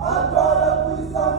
À toi la puissance.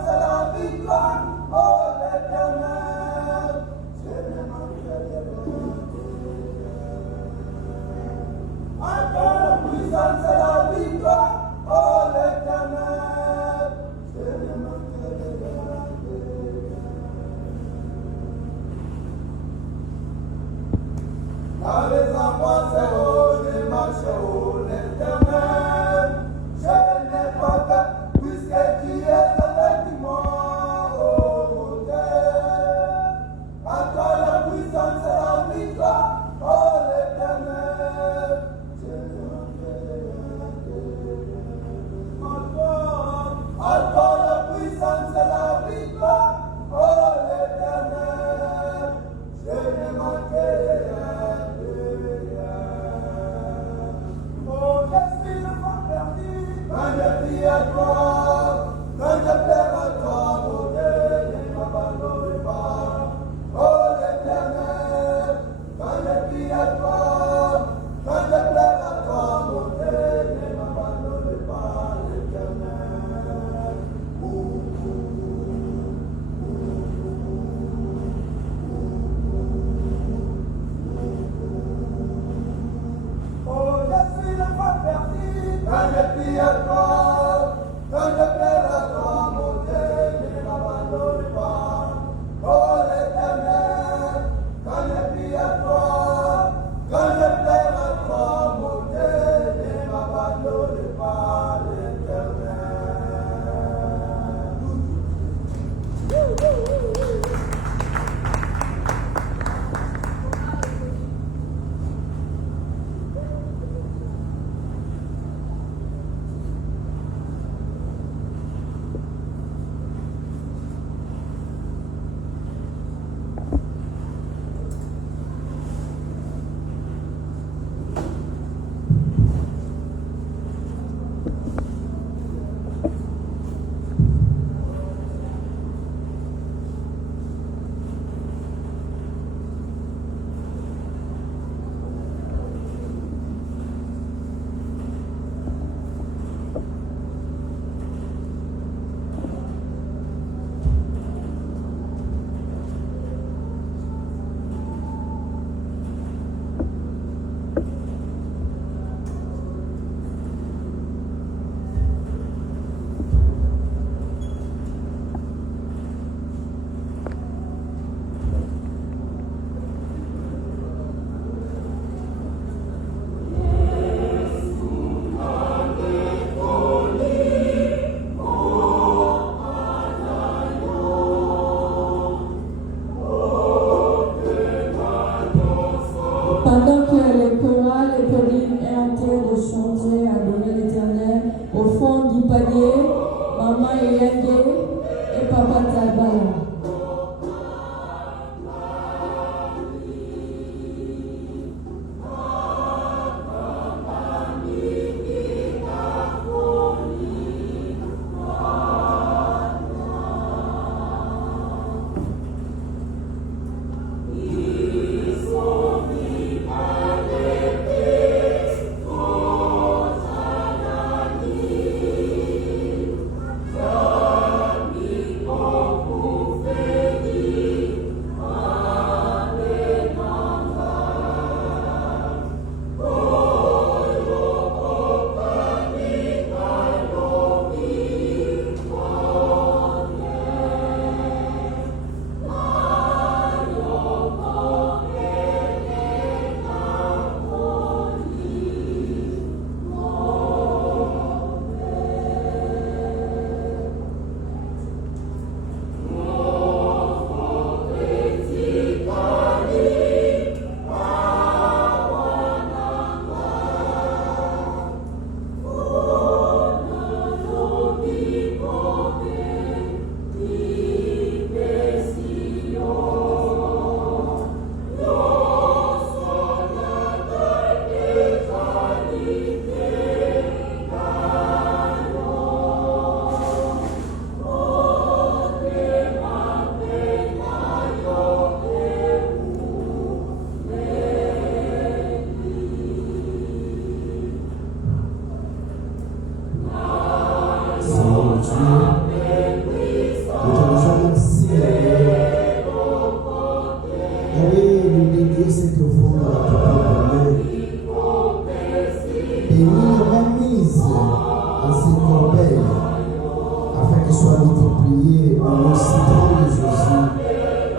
Pendant que le choral et Pauline est en train de chanter, adorer l'Éternel, au fond du panier, maman Yenge et papa Tabala.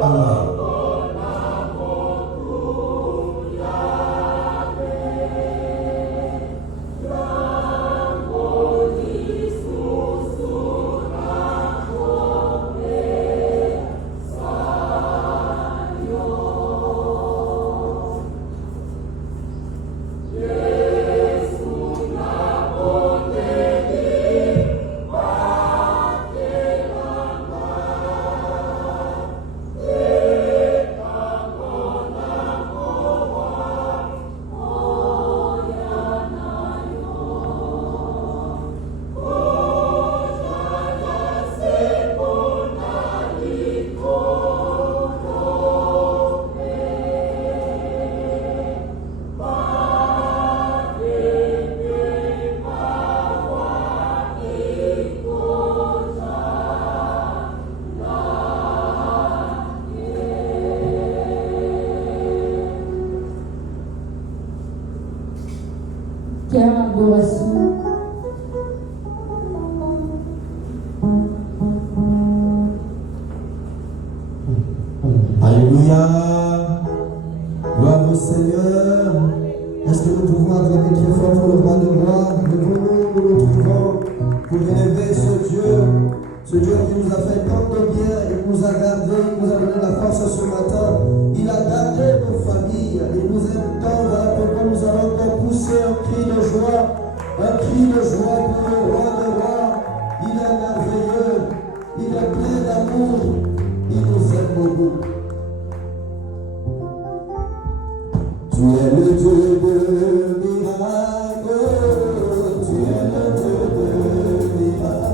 Amen. Alléluia. Gloire au Seigneur. Est-ce que nous pouvons acclamer très fort pour le roi de gloire? Levons-nous, nous nous trouvons pour élever ce Dieu qui nous a fait tant de bien, il nous a gardé, il nous a donné la force ce matin, il a gardé nos familles, il nous aime tant, voilà pourquoi nous allons encore pousser un cri de joie pour le roi de rois. Il est merveilleux, il est plein d'amour, il nous aime beaucoup. Tu es le Dieu de miracles, tu es le Dieu de miracles.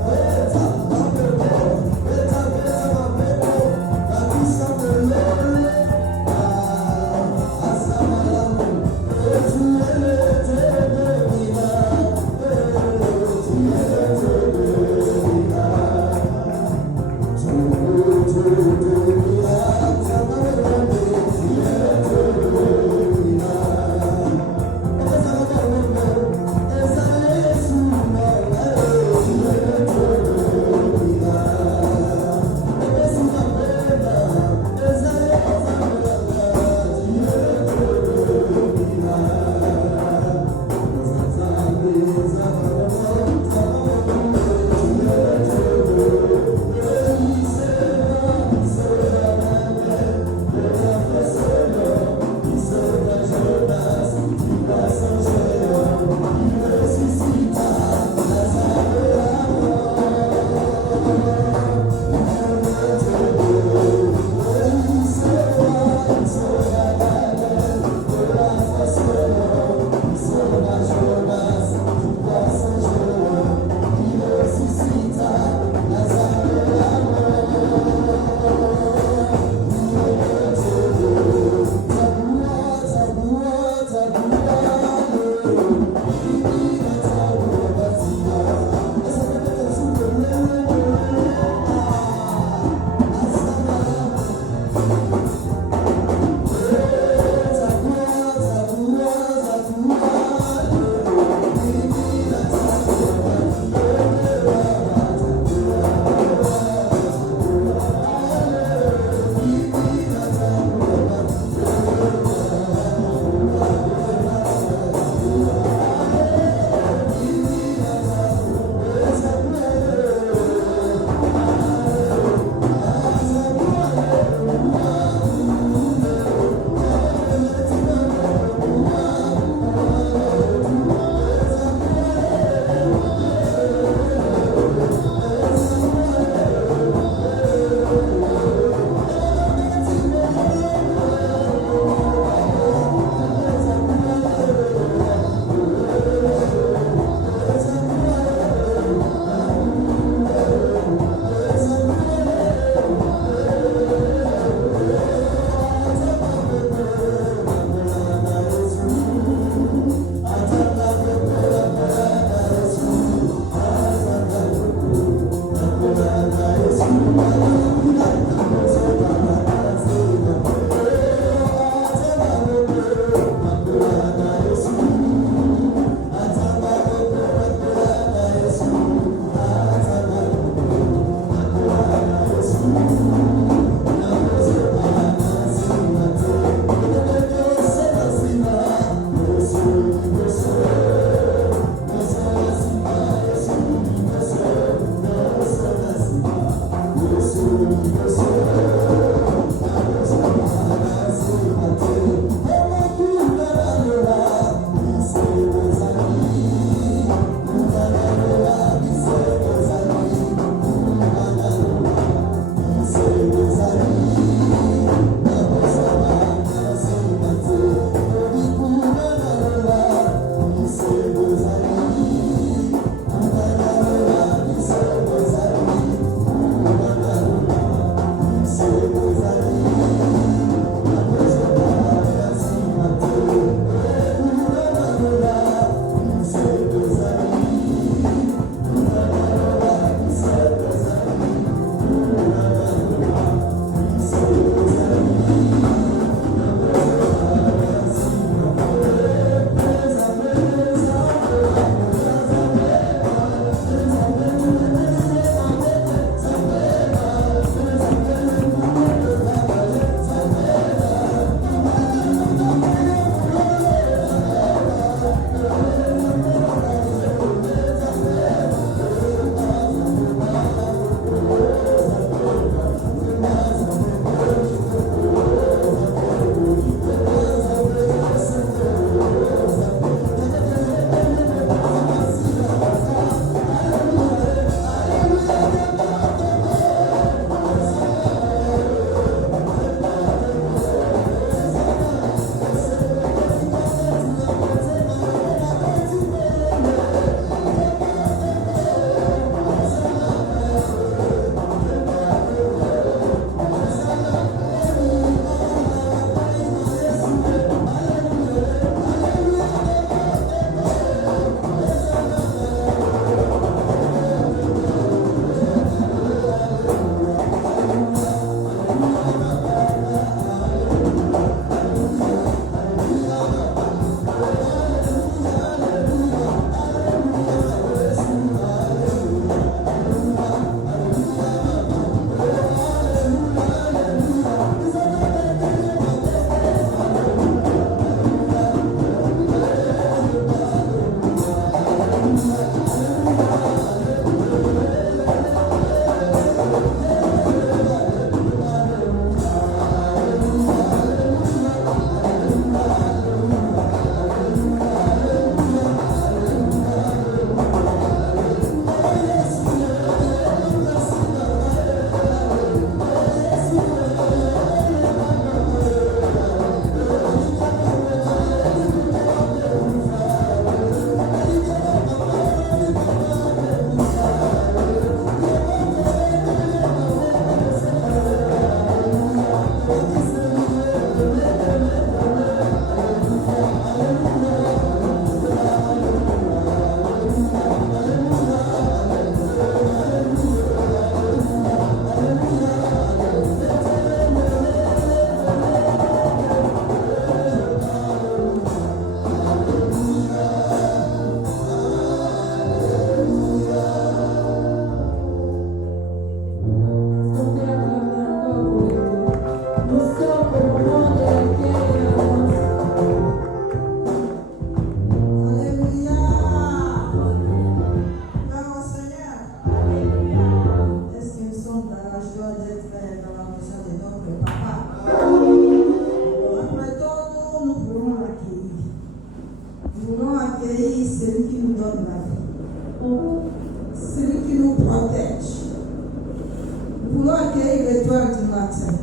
voulons accueillir l'étoile du matin,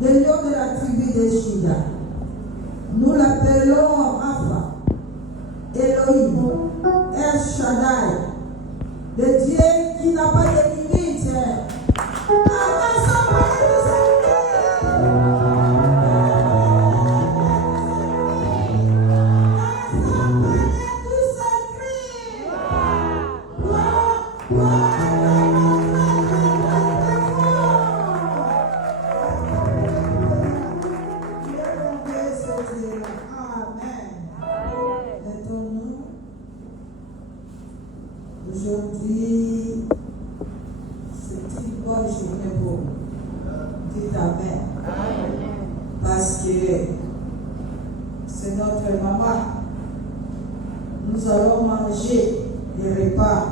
le lion de la tribu de Juda. Nous l'appelons Rapha, Elohim, El Shaddai, le Dieu qui n'a pas de limite. Aujourd'hui, c'est une bonne journée pour nous. Dites Amen. Parce que c'est notre maman. Nous allons manger les repas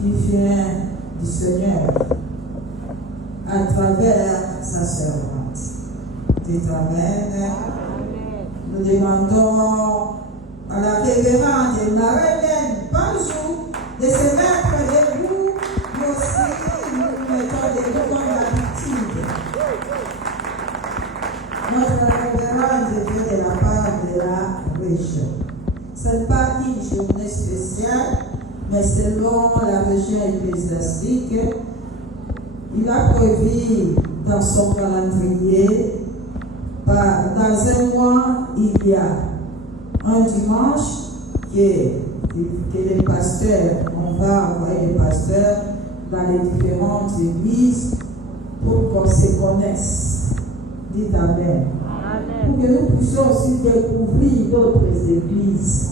qui vient du Seigneur à travers sa servante. Dites Amen. Nous demandons à la révérende et la reine Banjou de se mettre debout, mais aussi nous mettons debout comme d'habitude. Notre révérende vient de la part de la région. Ce n'est pas une journée spéciale, mais selon la région ecclésiastique, il a prévu dans son calendrier, dans un mois, il y a un dimanche que les pasteurs, on va envoyer les pasteurs dans les différentes églises pour qu'on se connaisse. Dites Amen. Pour que nous puissions aussi découvrir d'autres églises.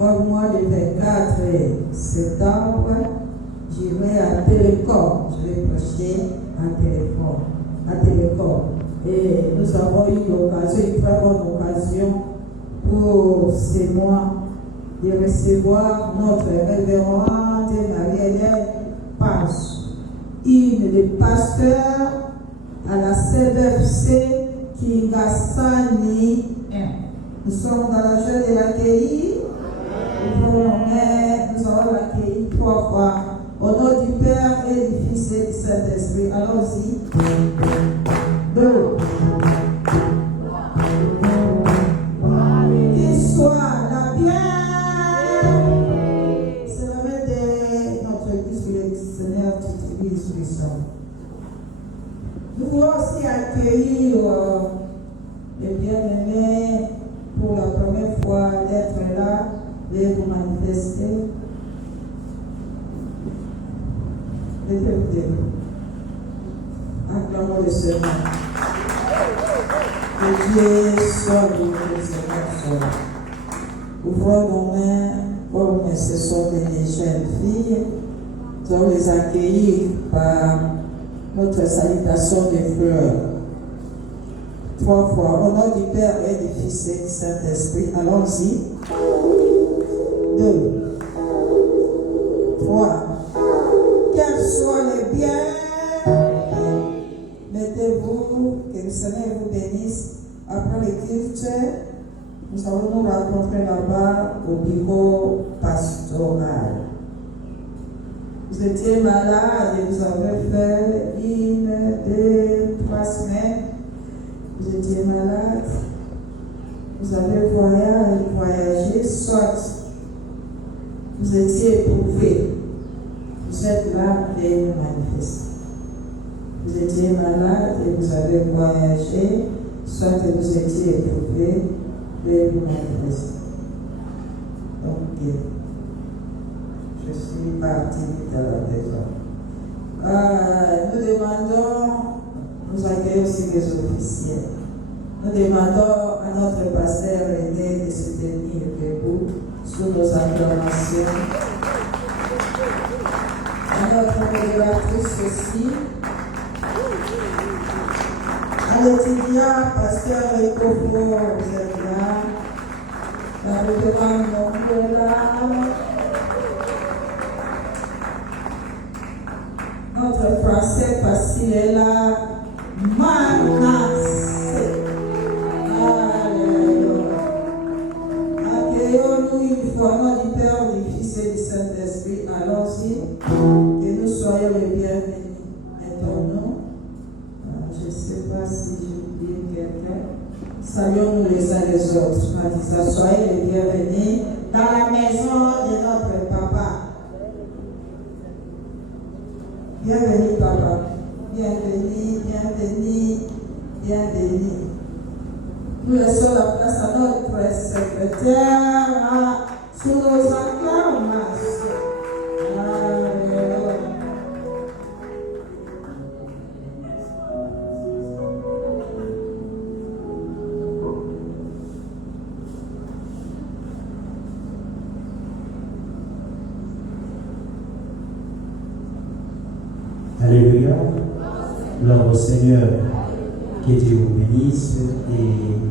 Au mois de 24 septembre, j'irai à Télécom. Je vais prêcher à Télécom. Et nous avons eu l'occasion, une très bonne occasion pour ces mois de recevoir notre révérende Marie-Hélène Page, une des pasteurs à la CBFC Kingasani 1. Nous sommes dans la joie de l'accueillir. Nous allons l'accueillir 3 fois. Au nom du Père et du Fils et du Saint-Esprit. Allons-y. 2. Qu'il soit la bière. C'est le maître de notre Église, le Seigneur, toute Église puissante. Nous voulons aussi accueillir les bien-aimés pour la première fois d'être là et vous manifester. Acclamons le Seigneur. Que Dieu soit loué, le Seigneur soit. Ouvrons nos mains comme ce sont des jeunes filles. Nous allons les accueillir par notre salutation des fleurs. 3 fois. Au nom du Père et du Fils et du Saint-Esprit. Allons-y. 2. 3. Quels soient les biens. Mettez-vous, que le Seigneur vous bénisse. Après le culte, nous allons nous rencontrer là-bas au bureau pastoral. Vous étiez malade et vous avez fait 1, 2, 3 semaines. Vous étiez malade. Vous avez voyagé, soit vous étiez éprouvé. Vous êtes là et vous manifestez. Vous étiez malade et vous avez voyagé, soit vous étiez éprouvé et vous manifestez. Donc, je suis parti à la maison. Nous demandons, nous accueillons aussi les officiels. Nous demandons à notre pasteur René de se tenir debout sous nos acclamations. À notre modératrice aussi. À l'étudiant, pasteur Ekofo, vous êtes là. La révérende Mongola. Notre français facile est là. Manassé. Alléluia. Accueillons-nous une fois au nom du Père, du Fils et du Saint-Esprit. Allons-y. Que nous soyons les bienvenus. pas si j'ai oublié quelqu'un. Saluons-nous les uns les autres. Madisa, soyez les bienvenus dans la maison de notre papa. Bienvenue, papa. Bienvenue, bienvenue, bienvenue. Nous laissons la place à notre secrétaire sous nos acclamations. Alléluia. Alléluia. Gloire au Seigneur. Que Dieu vous bénisse et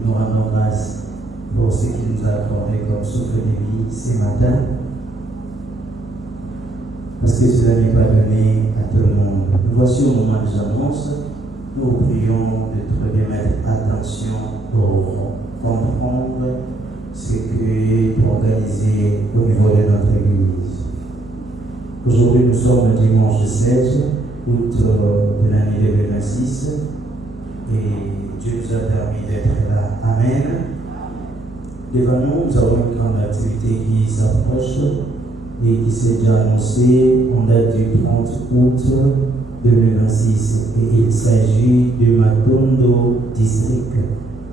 nous rendons grâce pour ce qu'il nous a accordé comme souffle de vie ce matin. Parce que cela n'est pas donné à tout le monde. Nous voici au moment des annonces. Nous vous prions de très bien mettre attention pour comprendre ce qui est organisé au niveau de notre Église. Aujourd'hui, nous sommes le dimanche 16 août de l'année 2026 et Dieu nous a permis d'être là. Amen. Devant nous avons une grande activité qui s'approche et qui s'est déjà annoncée en date du 30 août 2026. Et il s'agit du Matondo District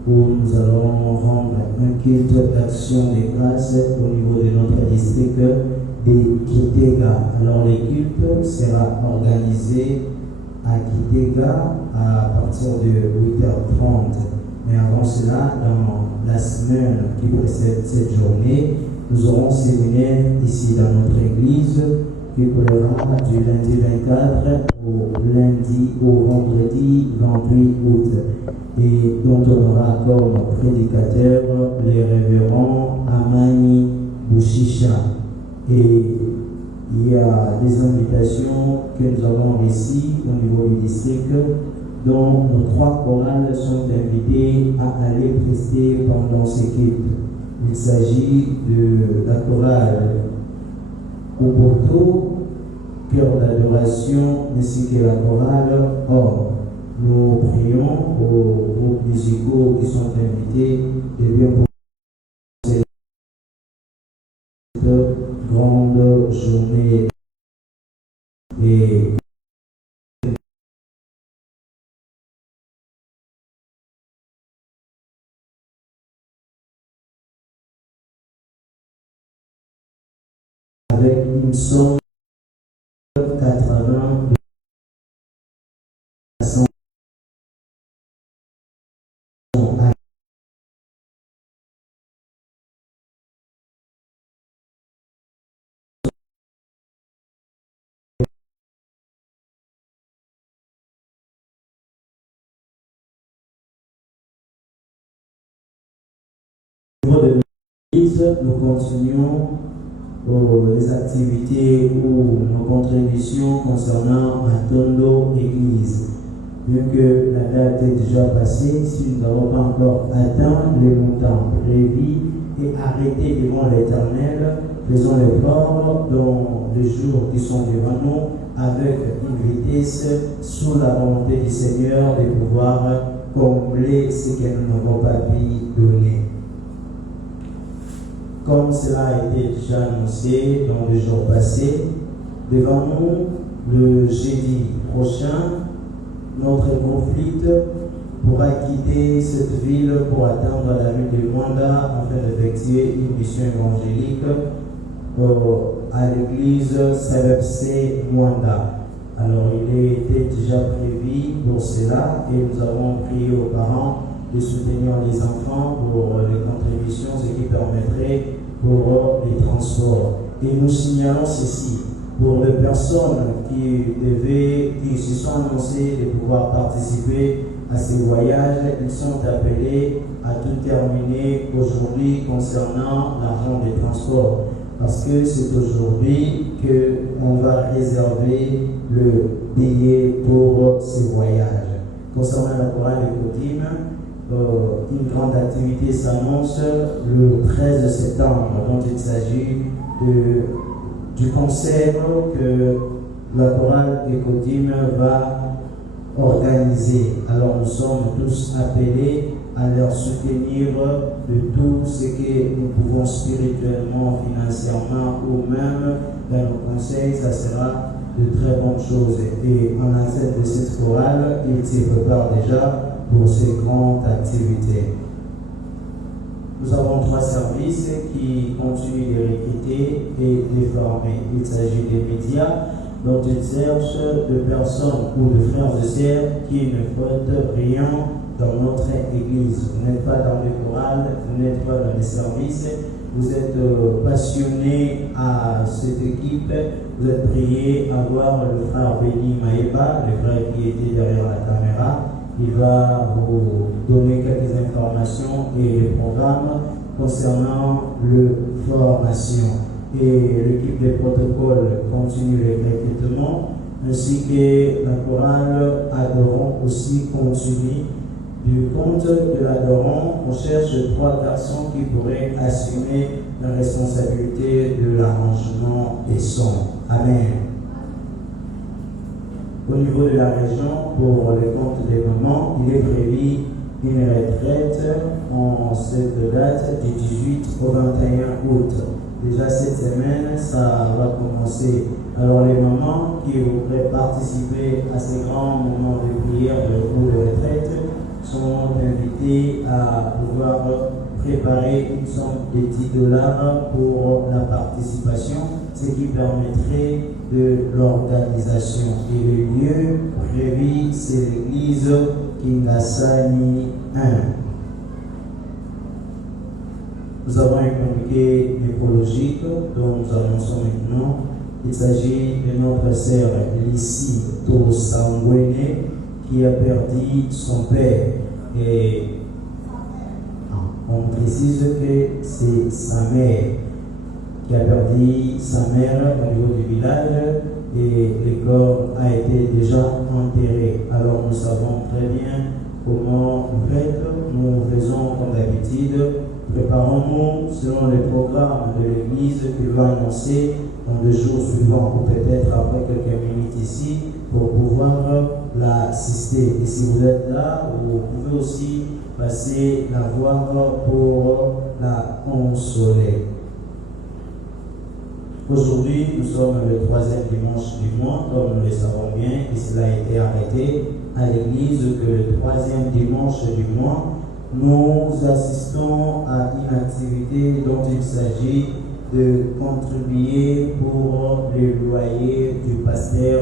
où nous allons rendre un culte d'action de grâce au niveau de notre district de Kitega. Alors le culte sera organisé à Kitega à partir de 8h30. Mais avant cela, dans la semaine qui précède cette journée, nous aurons un séminaire ici dans notre église qui coulera du lundi 24 au vendredi 28 août et dont on aura comme prédicateur les révérends Amani Bouchicha. Et il y a des invitations que nous avons reçues au niveau du district dont nos 3 chorales sont invitées à aller prester pendant ces cultes. Il s'agit de la chorale Oporto, cœur d'adoration, ainsi que la chorale Or. Nous prions aux groupes musicaux qui sont invités de bien pour cette grande journée. Et avec une somme de 80 au niveau de l'église, nous continuons les activités ou nos contributions concernant Matondo Église. Vu que la date est déjà passée, si nous n'avons pas encore atteint les montants prévus et arrêtés devant l'Éternel, faisons l'effort dans les jours qui sont devant nous avec une vitesse sous la volonté du Seigneur de pouvoir combler ce que nous n'avons pas pu donner. Comme cela a été déjà annoncé dans les jours passés, devant nous, le jeudi prochain, notre conflit pourra quitter cette ville pour atteindre la ville de Mwanda afin d'effectuer une mission évangélique à l'église CFC Mwanda. Alors il était déjà prévu pour cela et nous avons prié aux parents de soutenir les enfants pour les contributions, ce qui permettrait pour les transports. Et nous signalons ceci pour les personnes qui se sont annoncées de pouvoir participer à ces voyages. Ils sont appelés à tout terminer aujourd'hui concernant l'argent des transports. Parce que c'est aujourd'hui qu'on va réserver le billet pour ces voyages. Concernant la chorale de Kodim, une grande activité s'annonce le 13 septembre, dont il s'agit du concert que la chorale Ekodim va organisés. Alors nous sommes tous appelés à leur soutenir de tout ce que nous pouvons spirituellement, financièrement ou même dans nos conseils. Ça sera de très bonnes choses. Et en la tête de cette chorale, il s'y prépare déjà pour ces grandes activités. Nous avons 3 services qui continuent de recruter et de former. Il s'agit des médias dont ils cherchent de personnes ou de frères et sœurs qui ne font rien dans notre église. Vous n'êtes pas dans les chorales, vous n'êtes pas dans les services, vous êtes passionnés à cette équipe, vous êtes priés à voir le frère Béni Maïba, le frère qui était derrière la caméra. Il va vous donner quelques informations et les programmes concernant le formation. Et l'équipe de protocole continue le recrutement, ainsi que la chorale Adorons aussi continue. Du compte de l'Adorons, on cherche 3 garçons qui pourraient assumer la responsabilité de l'arrangement des sons. Amen. Au niveau de la région, pour les comptes des mamans, il est prévu une retraite en cette date du 18 au 21 août. Déjà cette semaine, ça va commencer. Alors les mamans qui voudraient participer à ces grands moments de prière ou de retraite sont invitées à pouvoir préparer une somme de $10 pour la participation, ce qui permettrait de l'organisation. Et le lieu prévu, c'est l'église Kingasani 1. Nous avons un communiqué nécrologique dont nous annonçons maintenant. Il s'agit de notre sœur Lissi Tosangwene qui a perdu son père. Et on précise que c'est sa mère qui a perdu sa mère au niveau du village et le corps a été déjà enterré. Alors nous savons très bien comment nous faites. Nous faisons comme d'habitude. Préparons-nous selon le programme de l'église qui va annoncer dans 2 jours suivants ou peut-être après quelques minutes ici pour pouvoir l'assister. Et si vous êtes là, vous pouvez aussi passer la voir pour la consoler. Aujourd'hui, nous sommes le 3e dimanche du mois, comme nous le savons bien, et cela a été arrêté à l'église que le 3e dimanche du mois, nous assistons à une activité dont il s'agit de contribuer pour le loyer du pasteur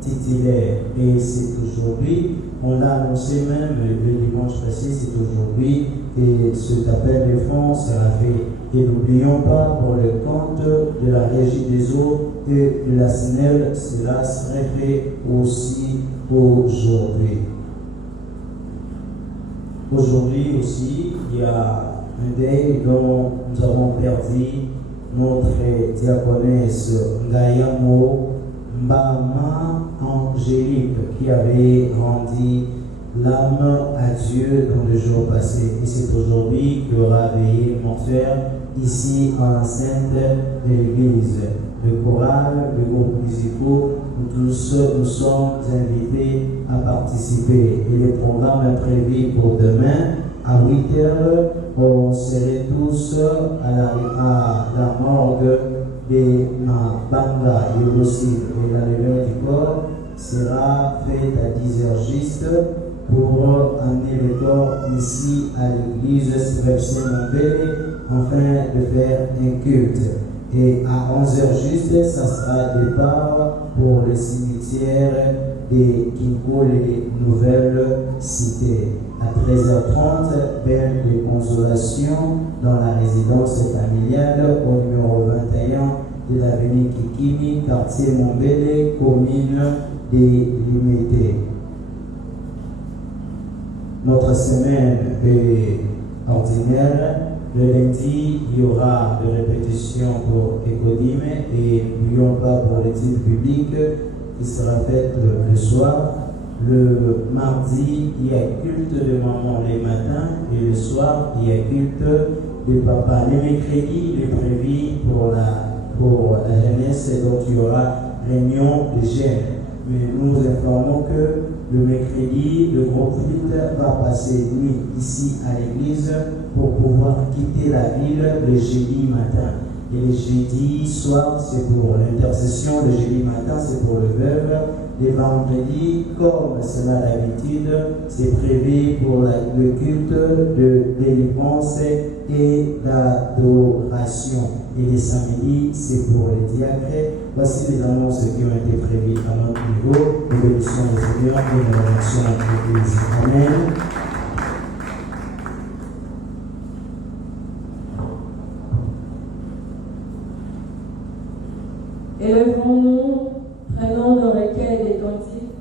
titulaire. Et c'est aujourd'hui, on l'a annoncé même le dimanche passé, c'est aujourd'hui, et cet appel de fonds sera fait. Et n'oublions pas, pour le compte de la Régie des eaux et de la SNEL, cela serait fait aussi aujourd'hui. Aujourd'hui aussi, il y a un deuil dont nous avons perdu notre diaconesse Ngayamo Mbama Angélique qui avait rendu l'âme à Dieu dans le jour passé. Et c'est aujourd'hui qu'il y aura veillé mortuaire ici en l'enceinte de l'église. Le choral, le groupe musicaux, nous tous nous sommes invités à participer. Et le programme est prévu pour demain à 8h. On serait tous à la morgue de Mabanga et aussi la levée du corps sera faite à 10h juste pour amener le corps ici à l'église Sébastien Mombele afin de faire un culte. Et à 11h juste, ça sera départ pour le cimetière de Kinko, les Nouvelles Cités. À 13h30, peine de consolation dans la résidence familiale au numéro 21 de l'avenue Kikimi, quartier Mombele, commune des Limités. Notre semaine est ordinaire. Le lundi, il y aura des répétitions pour Ecodim et n'oublions pas pour l'étude publique qui sera faite le soir. Le mardi, il y a culte de maman les matins et le soir, il y a culte de papa. Le mercredi, il est prévu pour la jeunesse, donc il y aura réunion de jeunes. mais nous nous informons que le mercredi, le groupe 8 va passer nuit ici à l'église pour pouvoir quitter la ville le jeudi matin. Et le jeudi soir, c'est pour l'intercession, le jeudi matin, c'est pour le veuve. Les vendredis, comme c'est l'habitude, c'est prévu pour le culte de délivrance et d'adoration. Et les samedis, c'est pour les diacres. Voici les annonces qui ont été prévues à notre niveau. Nous bénissons le Seigneur et nous remercions notre Église. Amen. Élevons-nous, prenons le recueil des cantiques,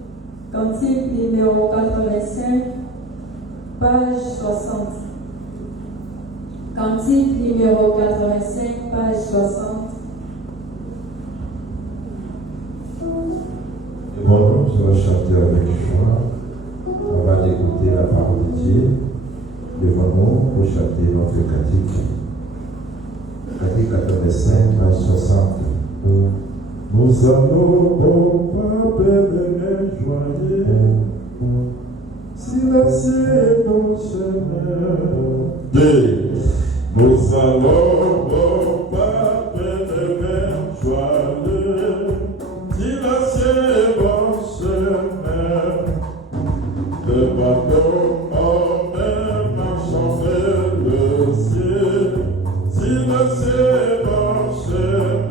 cantique numéro 85, page 60. Cantique numéro 85, page 60. Et bon, nous allons chanter avec joie. On va écouter la parole de Dieu. Devant nous pour chanter notre cantique. Cantique 85, page 60. Nous allons au peuple joyeux, silencieux nos chemins. Nous allons au peuple joyeux, silencieux nos chemins. Le bateau en mer marchant vers le ciel, silencieux nos chemins.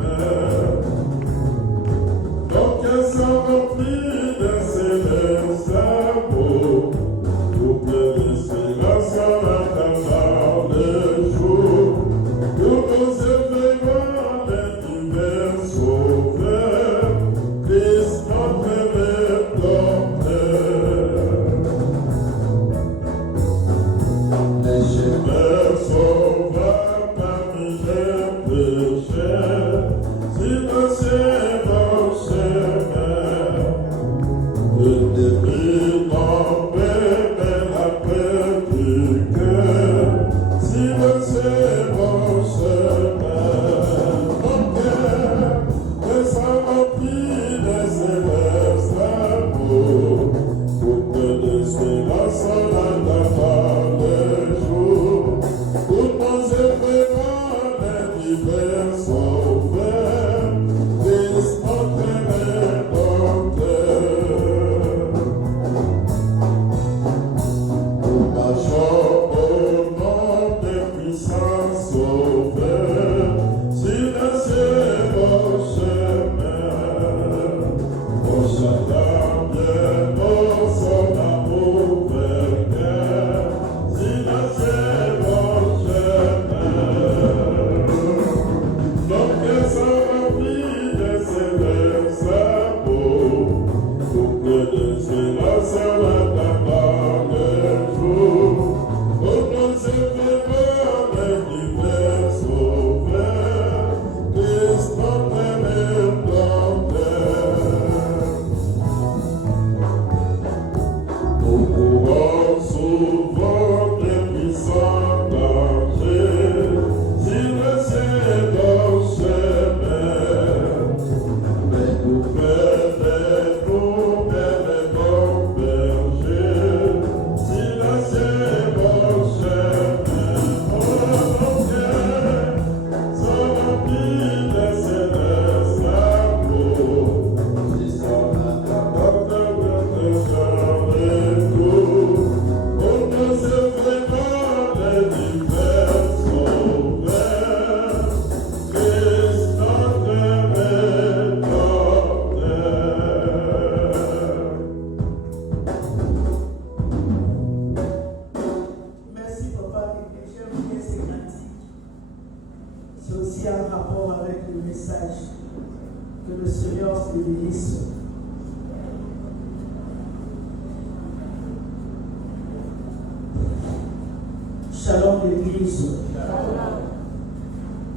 Shalom l'église.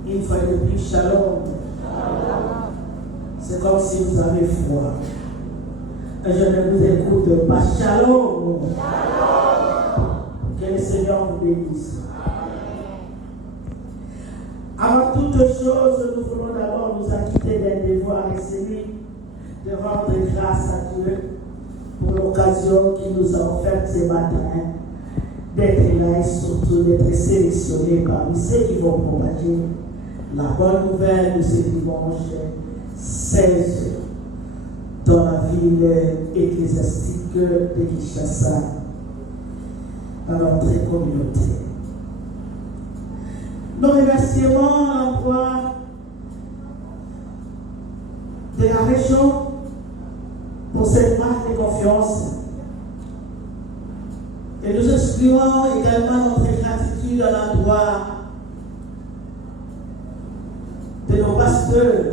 Une fois de plus, shalom. C'est comme si vous avez froid. Et je ne vous écoute pas. Shalom. Que le Seigneur vous bénisse. Avant toute chose, nous voulons d'abord nous acquitter d'un devoir, et celui de rendre grâce à Dieu pour l'occasion qu'il nous a offerte ce matin d'être là et surtout d'être sélectionnés parmi ceux qui vont propager la bonne nouvelle de ce dimanche 16 dans la ville ecclésiastique de Kinshasa, dans notre communauté. Nos remerciements à l'endroit de la région pour cette marque de confiance. Et nous exprimons également notre gratitude à l'endroit de nos pasteurs.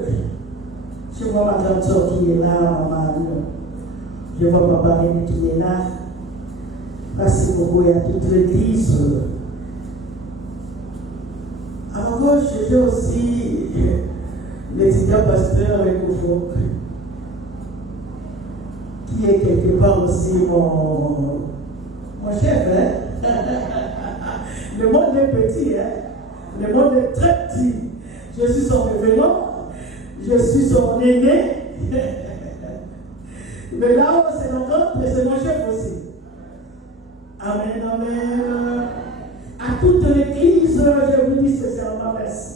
Je vois Madame Tor qui est là, Maman. Je vois Papa Rémi qui est là. Merci beaucoup et à toute l'église. À ma gauche, j'ai aussi l'étudiant pasteur Ekoufo, qui est quelque part aussi mon chef. Hein? Le monde est petit, hein? Le monde est très petit. Je suis son révérend, je suis son aîné. Mais là, c'est notre, mais c'est mon chef aussi. Amen, amen. À toute l'église, je vous dis sincèrement merci.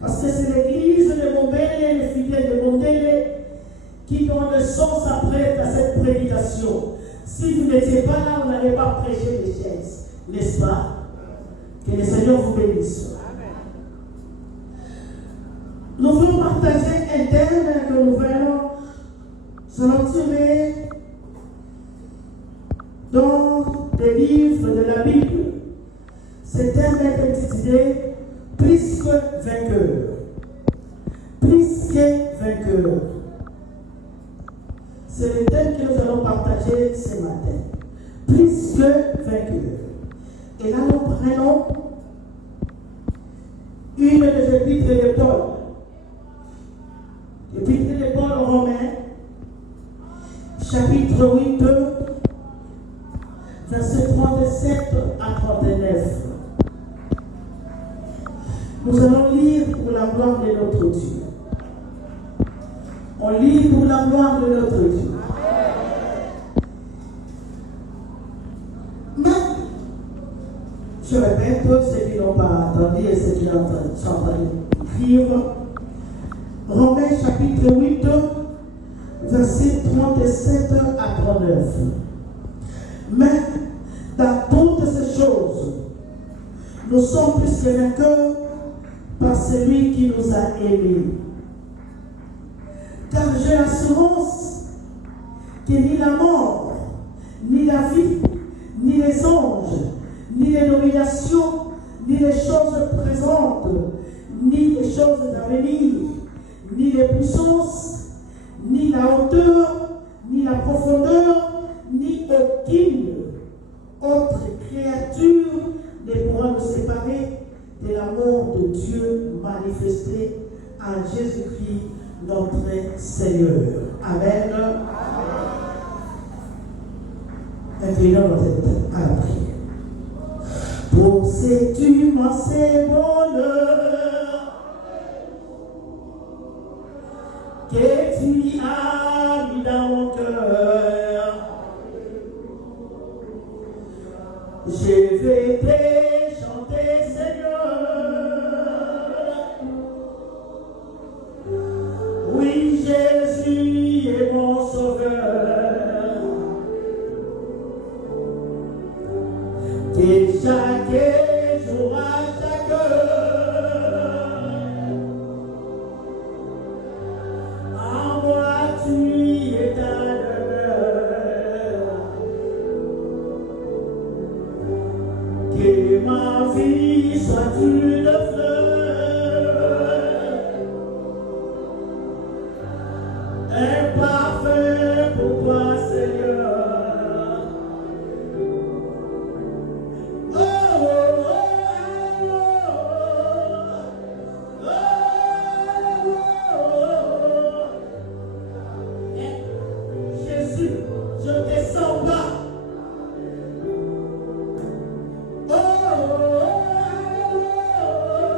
Parce que c'est l'église de Mombele, les fidèles de Mombele, qui dans le sens après à cette prédication. Si vous n'étiez pas là, vous n'allez pas prêcher les chaises, n'est-ce pas? Que le Seigneur vous bénisse. Nous voulons partager un thème que nous allons tirer dans des livres de la Bible. Ce thème est intitulé Plus que vainqueur. Plus que vainqueur. C'est le thème que nous allons partager ce matin. Plus que vainqueur. Et là, nous prenons une des épîtres de Paul. L'épître de Paul aux Romains, chapitre 8, versets 37 à 39. Nous allons lire pour la gloire de notre Dieu. On lit pour la gloire de notre Dieu. Mais, je répète, ceux qui n'ont pas entendu et ceux qui sont en train d'écrire, Romains chapitre 8, versets 37 à 39. Mais, dans toutes ces choses, nous sommes plus que vainqueurs par celui qui nous a aimés. Car j'ai l'assurance que ni la mort, ni la vie, ni les anges, ni les dominations, ni les choses présentes, ni les choses à venir, ni les puissances, ni la hauteur, ni la profondeur, ni aucune autre créature ne pourra nous séparer de l'amour de Dieu manifesté en Jésus-Christ, notre Seigneur. Amen. Inclinons notre tête à la prière. Pour ces immenses bonheurs que tu as mis dans mon cœur, je vais te chanter, Seigneur. Oui, Jésus est mon sauveur. Que chaque jour à chaque heure, en moi tu es ta demeure. Que ma vie soit une fleur, un parfum pour toi, Seigneur. Oh, oh, oh, oh, oh, oh. Jésus, je te sens pas. Oh, oh, oh, oh.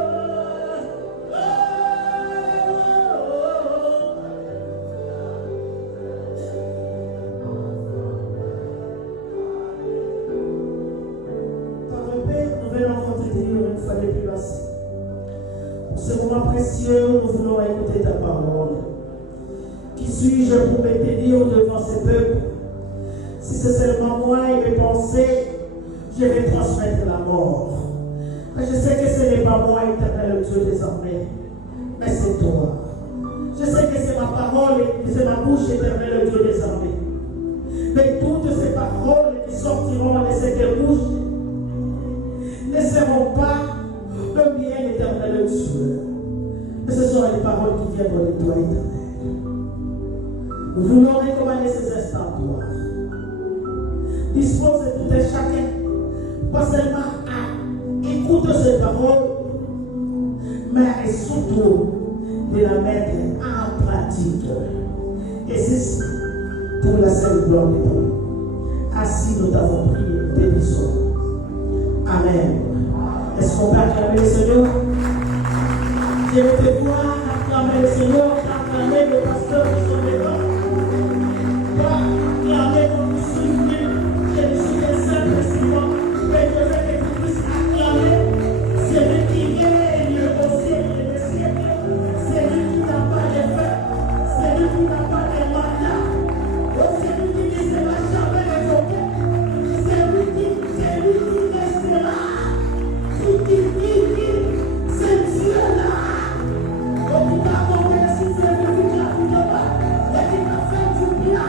cette fois de plus assis. Pour ce moment précieux, nous voulons écouter ta parole. Qui suis-je pour me tenir devant ce peuple? Si c'est seulement moi et mes pensées, je vais transmettre la mort. Mais je sais que ce n'est pas moi, éternel Dieu, désormais, mais c'est toi. Je sais que c'est ma parole et c'est ma bouche, éternel Dieu, désormais. Mais toutes ces paroles qui sortiront de cette bouche ne seront pas le mien, éternel Dieu. Mais ce sont les paroles qui viennent de toi, éternel. Nous voulons recommander ces instants à toi. Dispose de tout et chacun, pas seulement à écouter ces paroles, mais surtout de la mettre en pratique. Et c'est pour la seule gloire de Dieu. Ainsi nous t'avons prié, nous te disons. Amen. Est-ce qu'on peut acclamer le Seigneur? Je vais te voir acclamer le Seigneur, acclamer le pasteur qui sont devant. Acclamer comme souvenir, je ne suis que simple suivant, mais je veux que tu puisses acclamer celui qui règne au siècle des siècles, celui qui n'a pas de fin, celui qui n'a pas de mandat, celui qui ne sera jamais révoqué, celui qui restera, c'est Dieu-là. Donc il t'a donné le souffle de vie là, et qui t'a fait du bien.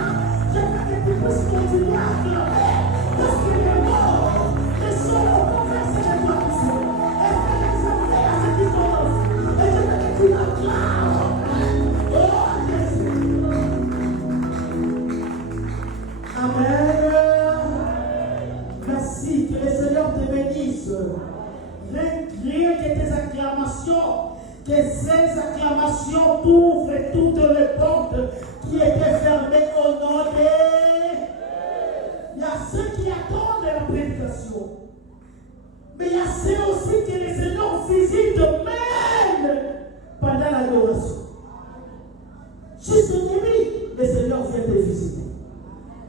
Je veux que tu puisses continuer à acclamer, parce qu'il est mort. Les sons ont conversé les toi qui sont. Et fais les enlever à ceux qui sont aussi. Et je veux que tu l'acclames. Oh Jésus. Amen. Merci, que le Seigneur te bénisse. Rien que tes acclamations, que ces acclamations t'ouvrent toutes les portes qui étaient fermées au nom de... Il y a ceux qui attendent la prédication. Mais il y a ceux aussi que le Seigneur visite même pendant l'adoration. Juste nuit, le Seigneur vient te visiter.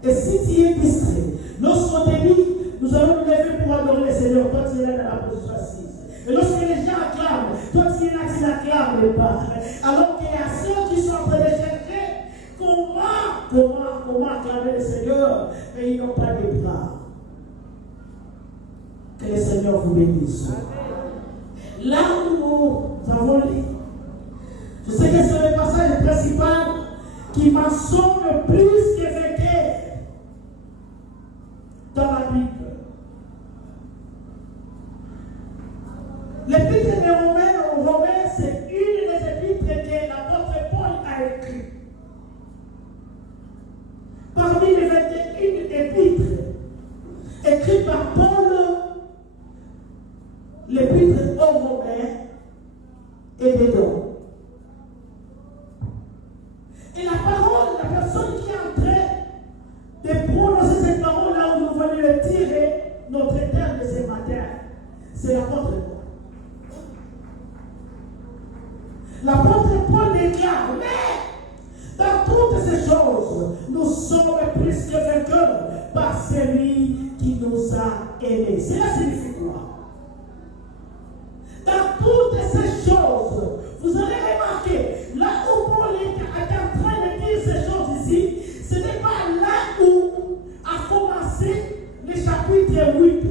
Et si tu es distrait, lorsqu'on te dit, nous allons nous lever pour adorer le Seigneur, toi tu es là dans la position assise. Et lorsque les gens acclament, toi tu es là, tu n'acclames pas. Alors qu'il y a ceux qui sont en train de chercher comment acclamer le Seigneur, mais ils n'ont pas de bras. Que le Seigneur vous bénisse. Là où nous avons lu, je sais que c'est le passage principal qui mentionne plus qu'Ézéchiel dans la Bible. L'épître des Romains, c'est une des épîtres que l'apôtre Paul a écrites. Parmi les 21 épîtres écrites par Paul, l'épître aux Romains est dedans. Et la parole, la personne qui est en train de prononcer cette parole là où nous venons le tirer, notre terme de ce matin, c'est l'apôtre Paul. L'apôtre Paul déclare, mais dans toutes ces choses, nous sommes plus que vainqueurs par celui qui nous a aimés. Cela signifie quoi? Dans toutes ces choses, vous allez remarquer, là où Paul est en train de dire ces choses ici, ce n'est pas là où a commencé le chapitre 8.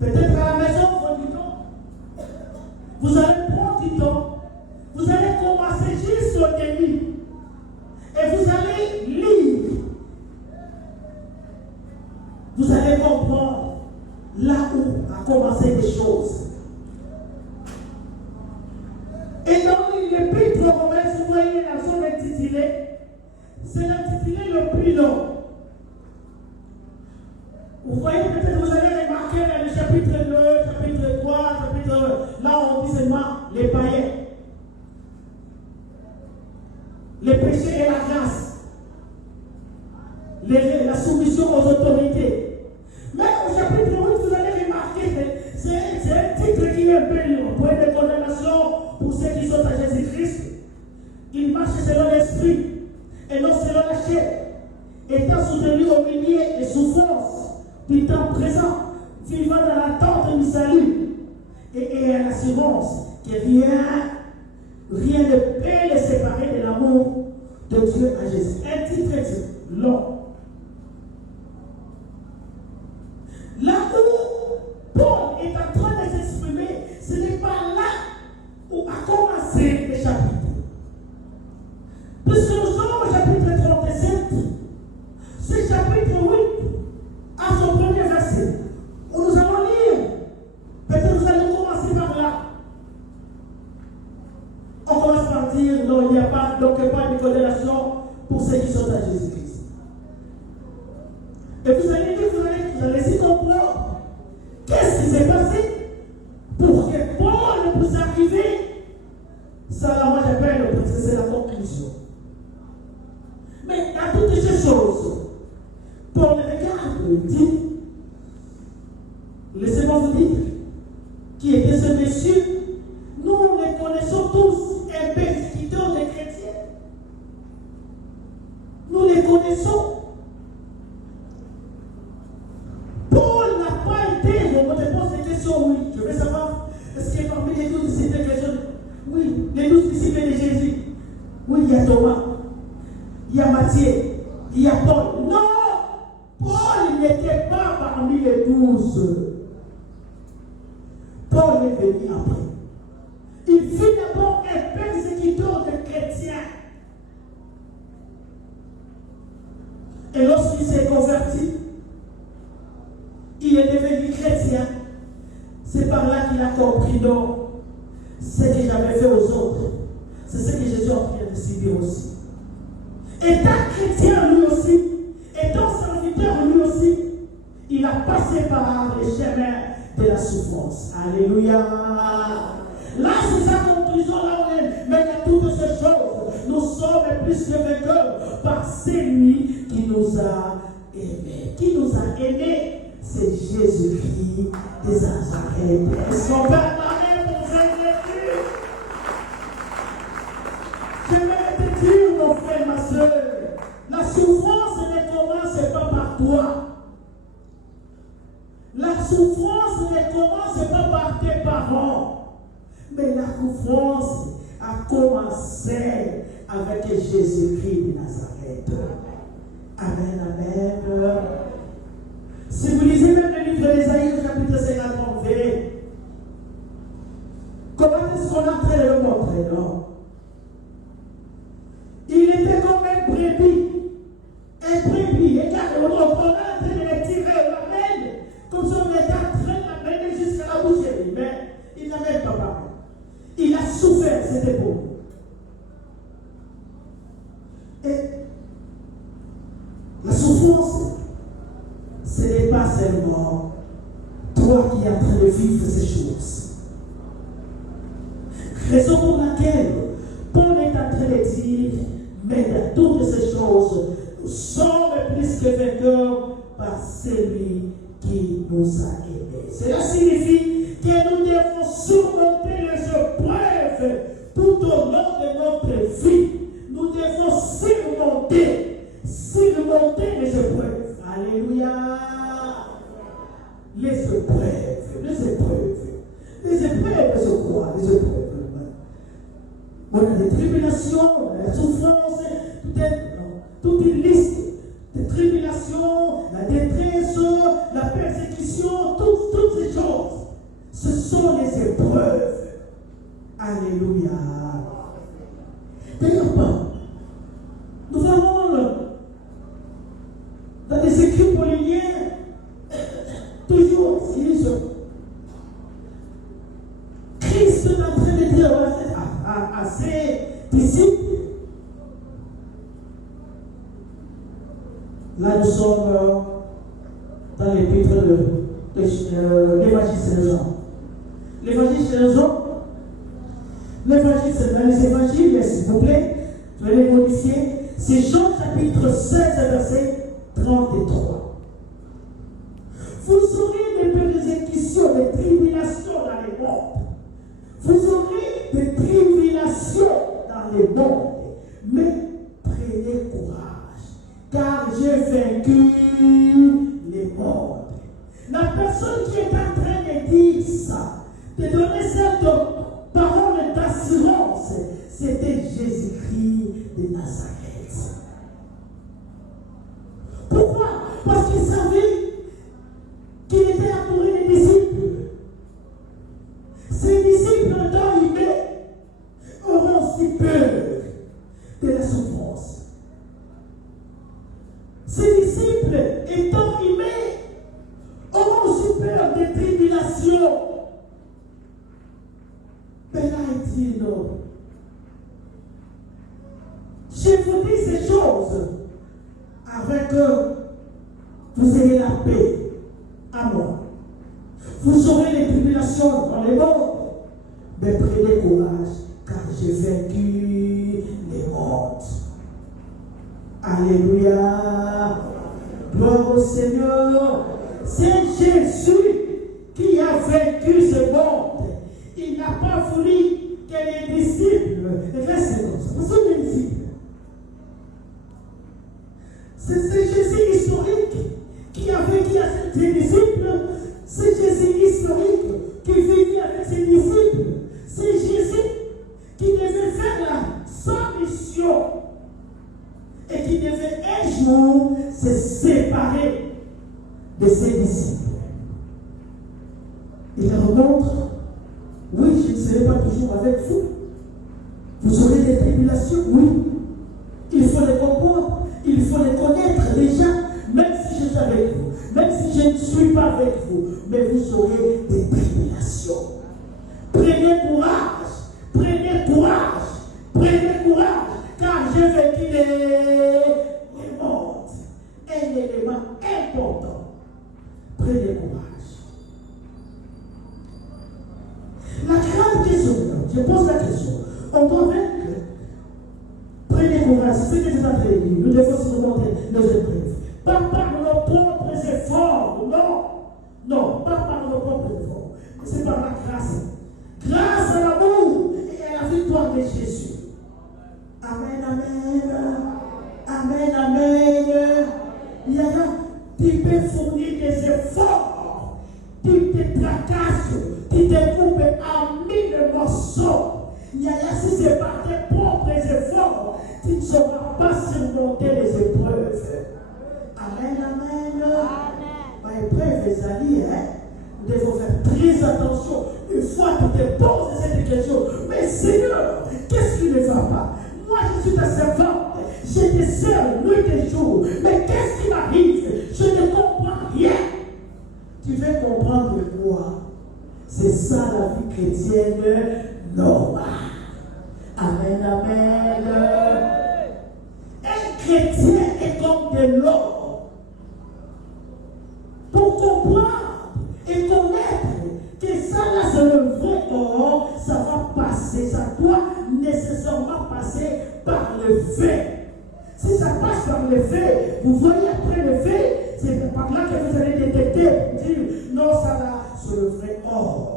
Peut-être à la maison, vous dites, vous allez prendre du temps, vous allez commencer juste au début, et vous allez lire. Vous allez comprendre là où a commencé les choses. Et dans l'épître romain, vous voyez la zone intitulée, c'est l'intitulé le plus long. Vous voyez, peut-être vous allez remarquer dans le chapitre 2, chapitre 3, chapitre... Là, on dit seulement les païens. Les péchés et la grâce. La soumission aux autorités. Mais au chapitre 8, vous allez remarquer, c'est un titre qui est un peu long. Point de condamnation pour ceux qui sont à Jésus-Christ. Ils marchent selon l'esprit et non selon la chair. Étant soutenus au milieu des souffrances du temps présent, vivant dans l'attente du salut et à l'assurance que rien ne peut les séparer de l'amour de Dieu à Jésus. Un titre long. Là où Paul est en train de s'exprimer, ce n'est pas là où a commencé le chapitre. Puisque nous sommes au chapitre 37, ce chapitre 8 a son premier verset, où nous allons lire. Peut-être nous allons commencer par là. On commence par dire, non, il n'y a pas, donc pas de condamnation pour ceux qui sont à Jésus-Christ. Et vous allez dire, vous allez essayer de comprendre qu'est-ce qui s'est passé pour que Paul puisse arriver. Ça, là, moi, j'appelle, parce que c'est la conclusion. Mais dans toutes ces choses, Paul regarde, dit, laissez-moi vous dire, qui était ce monsieur, nous les connaissons tous, un persécuteur des chrétiens. Nous les connaissons. Paul n'a pas été, on me pose des questions, oui, je veux savoir, est-ce que parmi les 12 disciples de Jésus, oui, les 12 disciples de Jésus, oui, il y a Thomas, il y a Matthieu, il y a Paul. Non, Paul n'était pas parmi les 12. Paul est venu après. Il fut d'abord un persécuteur de chrétiens. Et lorsqu'il s'est converti, il est devenu chrétien. C'est par là qu'il a compris, non, ce que j'avais fait aux autres, c'est ce que Jésus a fait de subir aussi. Étant chrétien lui aussi, étant serviteur lui aussi, il a passé par les chemins de la souffrance. Alléluia. Là, c'est sa conclusion, là on est. Mais dans toutes ces choses, nous sommes plus que vainqueurs par celui qui nous a aimés. Qui nous a aimés, c'est Jésus-Christ de Nazareth. Est-ce qu'on peut parler pour Jésus? Je vais te dire, mon frère, ma soeur, la souffrance ne commence pas par toi. La souffrance ne commence pas par tes parents, mais la souffrance a commencé avec Jésus-Christ de Nazareth. Amen, amen. Si vous lisez même le livre d'Ésaïe, chapitre 50, verrez comment est-ce qu'on est en train de le montrer, non? Il était comme un brebis. Un brebis, regarde, on est en train de le tirer, on l'amène. Comme ça, on est en train de l'amener jusqu'à la boucherie. Mais il n'a même pas parlé. Il a souffert, c'était beau. Et la souffrance, ce n'est pas seulement toi qui es en train de vivre ces choses. Raison pour laquelle Paul est en train de dire, mais dans toutes ces choses, nous sommes plus que vainqueurs par celui qui nous a aimés. Cela signifie que nous devons surmonter les épreuves tout au long de notre vie. Nous devons surmonter les épreuves. Alléluia. Les épreuves, c'est quoi? Les épreuves. On a des tribulations, on a la souffrance, toute une liste de tribulations, la détresse, la persécution, toutes ces choses. Ce sont les épreuves. Alléluia. D'ailleurs, nous avons dans les écrits pauliens toujours Christ est en train de dire à ses disciples. Là, nous sommes dans l'épître de l'évangile de Jean. L'évangile de Jean. L'évangile, c'est dans les évangiles, s'il vous plaît, je vais les modifier. C'est Jean chapitre 16, verset 33. Vous aurez des persécutions, des tribulations dans les mondes. Vous aurez des tribulations dans les mondes. Mais prenez courage, car j'ai vaincu les mondes. La personne qui est te donner cette parole d'assurance. C'était Jésus-Christ de Nazareth. Pourquoi? Parce qu'il savait qu'il était entouré des disciples. Ces disciples étant humains auront aussi peur de la souffrance. Ces disciples étant humains auront aussi peur des tribulations. Mais là, il dit non. Je vous dis ces choses afin que vous ayez la paix à moi. Vous aurez les tribulations dans le monde, mais prenez courage, car j'ai vaincu les mondes. Alléluia. Gloire au Seigneur. C'est Jésus qui a vaincu ce monde. Il n'a pas voulu que les disciples restent comme ça. Ce sont les disciples. C'est Jésus historique qui a vécu avec ses disciples. C'est Jésus historique qui vivait avec ses disciples. C'est Jésus qui devait faire sa mission et qui devait un jour se séparer de ses disciples. Il leur montre, oui, je ne serai pas toujours avec vous. Vous aurez des tribulations, oui. Il faut les comprendre. Il faut les connaître déjà, même si je suis avec vous, même si je ne suis pas avec vous, mais vous aurez des tribulations. Prenez courage, prenez courage, prenez courage, car j'ai vécu les mondes. Un élément important. Prenez courage. La grande question, je pose la question, on doit vaincre. Prenez courage, c'est ce que je suis en train de dire. Nous devons surmonter nos épreuves. Pas par nos propres efforts, non. Non, pas par nos propres efforts. Mais c'est par la grâce. Grâce à l'amour et à la victoire de Jésus. Amen, amen. Amen, amen. Il y a, tu peux fournir des efforts. Tu te tracasses, tu te coupes en 1000 morceaux. Si c'est par tes propres efforts, tu ne sauras pas surmonter les épreuves. Amen, amen. Ma épreuve, les amis, nous devons faire très attention. Une fois que tu te poses cette question, mais Seigneur, qu'est-ce qui ne va pas? Moi, je suis ta servante. Je te sers nuit et jour. Mais qu'est-ce qui m'arrive? Je ne comprends rien. Tu veux comprendre quoi? C'est ça la vie chrétienne normale. Amen, amen. Un chrétien est comme de l'or. Pour comprendre et connaître que ça là c'est le vrai or, ça va passer, ça doit nécessairement passer par le fait. Si ça passe par le fait, vous voyez après le fait, c'est par là que vous allez détecter, dire non, ça là c'est le vrai or.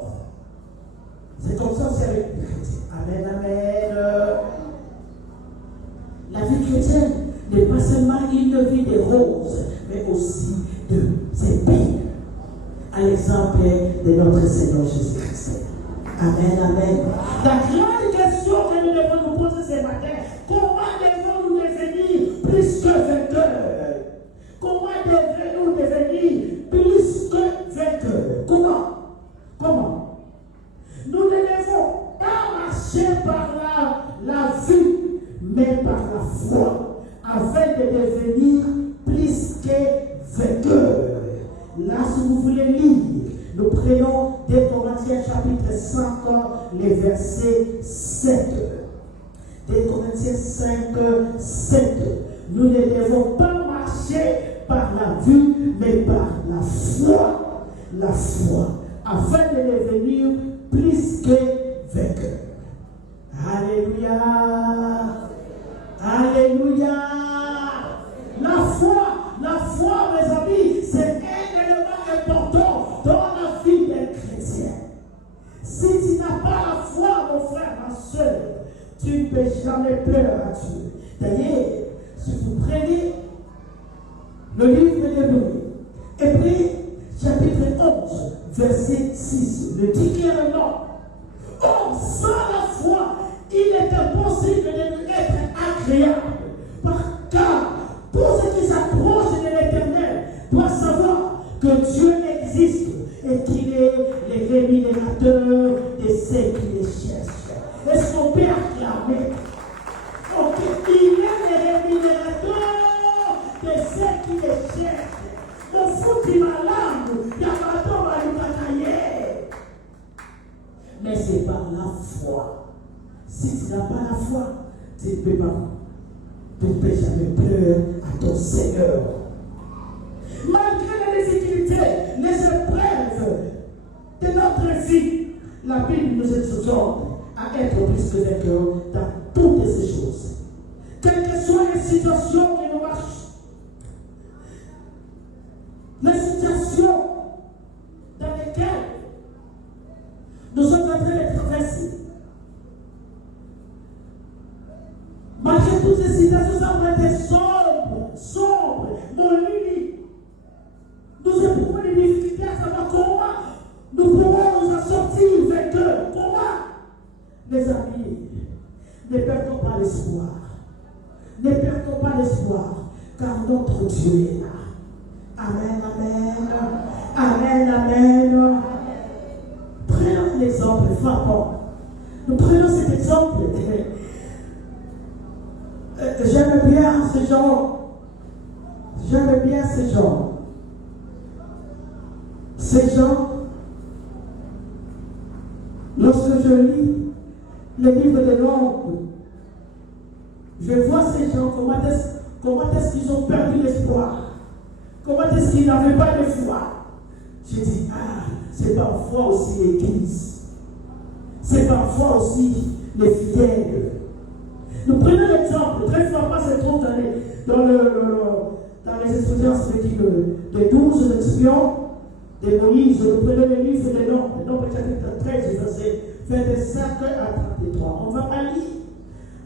C'est comme ça aussi avec les chrétiens. Amen, amen. La vie chrétienne n'est pas seulement une vie de roses, mais aussi de épines. À l'exemple de notre Seigneur Jésus-Christ. Amen, amen. La grande question que nous devons nous poser ce matin, comment devons-nous devenir plus que vainqueurs? Comment devons-nous devenir plus que vainqueurs? Comment? Nous ne devons pas marcher par la vue, mais par la foi, afin de devenir plus que vainqueurs. Là, si vous voulez lire, nous prenons 2 Corinthiens chapitre 5, les versets 7. 2 Corinthiens 5, 7. Nous ne devons pas marcher par la vue, mais par la foi. La foi, afin de devenir plus que vainqueur. Alléluia. Alléluia. La foi, mes amis, c'est un élément important dans la vie d'un chrétien. Si tu n'as pas la foi, mon frère, ma soeur, tu ne peux jamais peur à Dieu. D'ailleurs, si vous prenez le livre de Hébreux, Hébreux chapitre 11, verset 6, le dit clairement. Or, sans la foi, il est impossible de lui être agréable. Car pour ceux qui s'approchent de l'Éternel doivent savoir que Dieu existe et qu'il est le rémunérateur de ceux qui les cherchent. Est-ce qu'on peut acclamer? Il est le rémunérateur de ceux qui les cherchent. Mon foutu malade, il y a pas de mais c'est par la foi. Si tu n'as pas la foi, tu ne peux pas. Tu ne peux jamais pleurer à ton Seigneur. Malgré les difficultés, les épreuves de notre vie, la Bible nous exhorte à être plus que vainqueurs dans toutes ces choses. Quelles que soient les situations qui nous marchent, les situations dans lesquelles nous sommes en train de traverser. Malgré toutes ces situations, ça va être sombre, molli. Nous éprouvons des difficultés à savoir comment nous pourrons nous en sortir vainqueurs. Comment? Les amis, ne perdons pas l'espoir. Ne perdons pas l'espoir, car notre Dieu est là. Amen, amen. Amen, amen. Prenons l'exemple frappant. Nous prenons cet exemple. J'aime bien ce genre. J'aime bien ce genre. Ces gens, lorsque je lis le livre de l'ombre, je vois ces gens, comment est-ce qu'ils ont perdu l'espoir. Comment est-ce qu'ils n'avaient pas de foi. Je dis, c'est parfois aussi l'Église. C'est parfois aussi les fidèles. Nous prenons l'exemple, très frappant se trouve dans les expériences de 12 espions de Moïse. Nous prenons le livre de Nombres chapitre 13, verset 25 à 33. On ne va pas lire,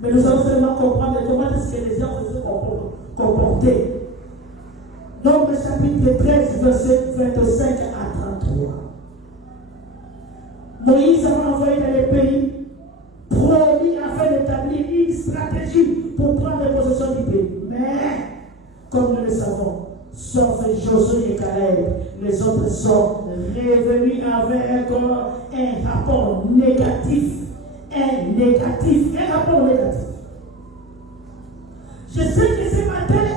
mais nous allons seulement comprendre comment est-ce que les gens se sont comportés. Nombres chapitre 13, verset 25 à 33. Moïse a envoyé dans les pays promis afin d'établir une stratégie pour prendre possession du pays. Mais, comme nous le savons, sauf Josué et Caleb, les autres sont revenus avec un rapport négatif. Un rapport négatif. Je sais que ce matin,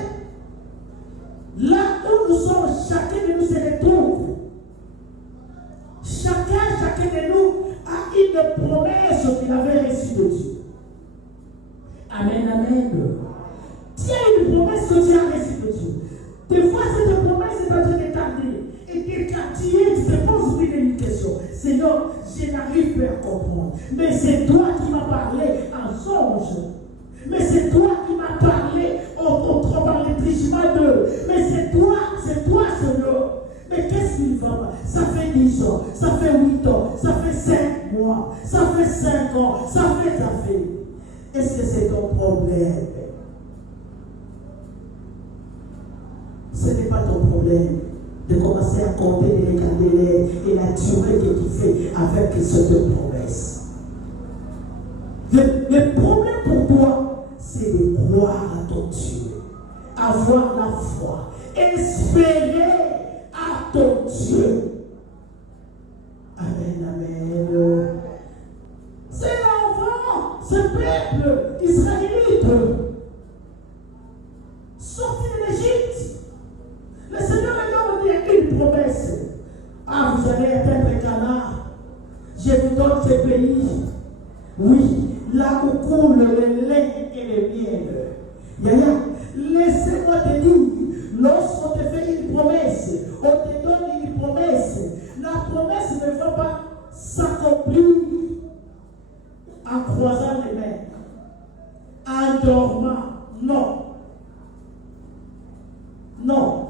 là où nous sommes, chacun de nous se retrouve. Chacun de nous a une promesse qu'il avait reçue de Dieu. Amen, amen. Tu as une promesse que tu as reçue de Dieu. Des fois, cette promesse est en train de tarder. Et que quand tu te poses une question. Seigneur, je n'arrive pas à comprendre. Mais c'est toi qui m'as parlé en songe. Mais c'est toi qui m'as parlé dans les trichements d'eux. Mais c'est toi, Seigneur. Mais qu'est-ce qu'il va pas? Ça fait 10 ans, ça fait 8 ans, ça fait 5 mois, ça fait 5 ans, ça fait. Est-ce que c'est ton problème? Ce n'est pas ton problème de commencer à compter les candélés et la durée que tu fais avec cette promesse. Le problème pour toi, c'est de croire à ton Dieu, avoir la foi, espérer à ton Dieu. Amen, amen. C'est l'enfant, ce peuple israélite, sorti de l'Égypte. Le Seigneur a donné une promesse. Vous allez atteindre Canaan. Je vous donne ce pays. Oui, là où coule le lait et le miel. Yaya, laissez-moi te dire, lorsqu'on te fait une promesse, on te donne une promesse, la promesse ne va pas s'accomplir en croisant les mains, en dormant. Non. Non.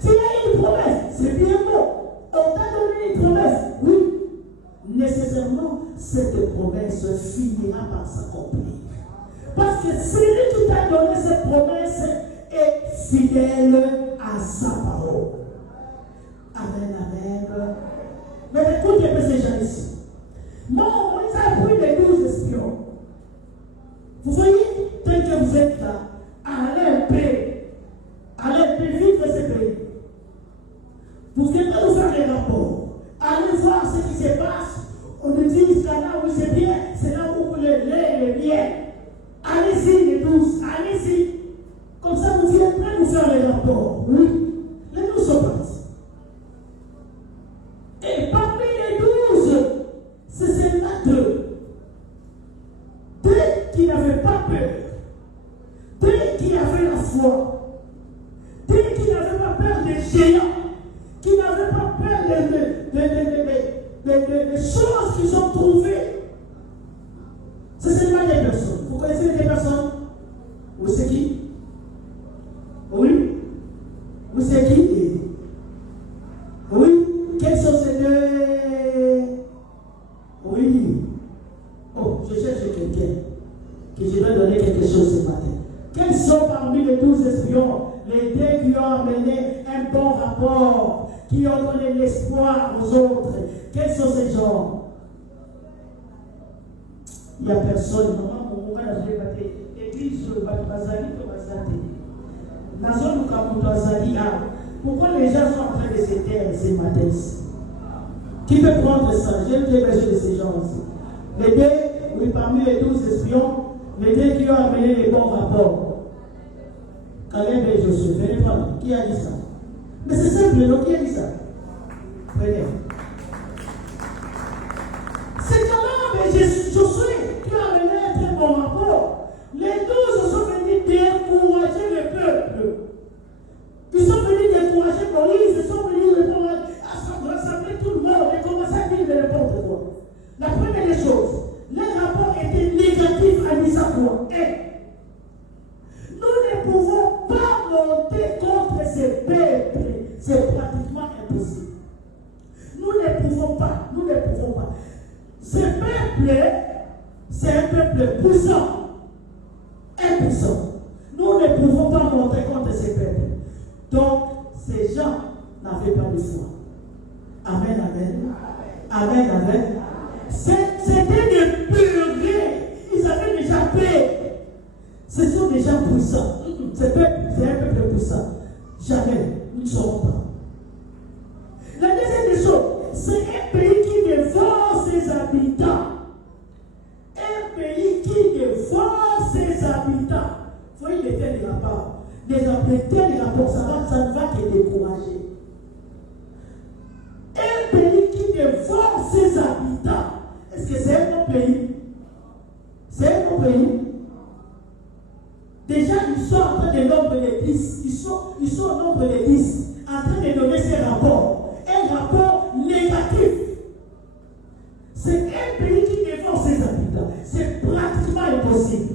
Tu as une promesse, c'est bien beau. On t'a donné une promesse, oui. Nécessairement, cette promesse finira par s'accomplir. Parce que celui qui t'a donné cette promesse est fidèle à sa parole. Amen, amen. Mais écoutez un peu ces gens ici. Moïse a pris les 12 espions. Vous voyez, tel que vous êtes là, allez vivre ce pays. Vous ne venez pas nous faire des rapports. Allez voir ce qui se passe. On nous dit que là où c'est bien, c'est là où le lait est bien. Allez-y les 12, allez-y. Comme ça, vous viendrez nous faire les rapports. Oui, les 12 sont partis. Et parmi les 12, c'est seulement 2. 2 qui n'avaient pas peur. 2 qui avaient la foi. 2 qui n'avaient pas peur des géants. Qui n'avaient pas peur des choses qu'ils ont trouvées. C'est seulement des personnes. Vous connaissez des personnes? Vous savez qui? Oui? Vous savez qui? Oui? Quelles sont ces 2? Oui. Oh, je cherche quelqu'un que je vais donner quelque chose ce matin. Quels sont parmi les 12 espions les 2 qui ont amené un bon rapport, qui ont donné l'espoir aux autres? Quels sont ces gens? Il n'y a personne. Maman, mon moment, je vais battre. Église, Bazali, pourquoi les gens sont en train de se taire ce matin? Qui peut prendre ça? J'ai besoin de ces gens ici. Les 2, oui, parmi les 12 espions, les 2 qui ont amené les bons rapports. Caleb et Josué, venez prendre. Qui a dit ça? Mais c'est simple, non? Qui a dit ça? Prenez. C'est Caleb et Josué qui ont amené un très bon rapport. Les 12 sont venus décourager le peuple. Ils sont venus décourager Moïse, ils sont venus rassembler tout le monde et commencer à dire n'importe quoi. La première des choses, les rapports étaient négatifs à Nisakwa. Nous ne pouvons pas monter contre ces peuples. C'est pratiquement impossible. Nous ne pouvons pas. Ce peuple, c'est un peuple puissant. Impuissant. Nous ne pouvons pas monter contre ces peuples. Donc, ces gens n'avaient pas de foi. Amen, amen. Amen, amen. C'était des purées. Ils avaient déjà paix. Ce sont des gens puissants. C'est un peuple puissant. Jamais, nous ne serons pas. La deuxième des choses, c'est un pays qui dévore ses habitants. Un pays qui dévore ses habitants. Vous voyez les faits des rapports. Les rapports, ça ne va que décourager. Un pays qui dévore ses habitants. Est-ce que c'est un bon pays? C'est un bon pays. Déjà, ils sont en train de nombre de 10. Ils sont au nombre de 10, en train de donner ces rapports. Un rapport négatif. C'est un pays qui dévore ses habitants. C'est pratiquement impossible.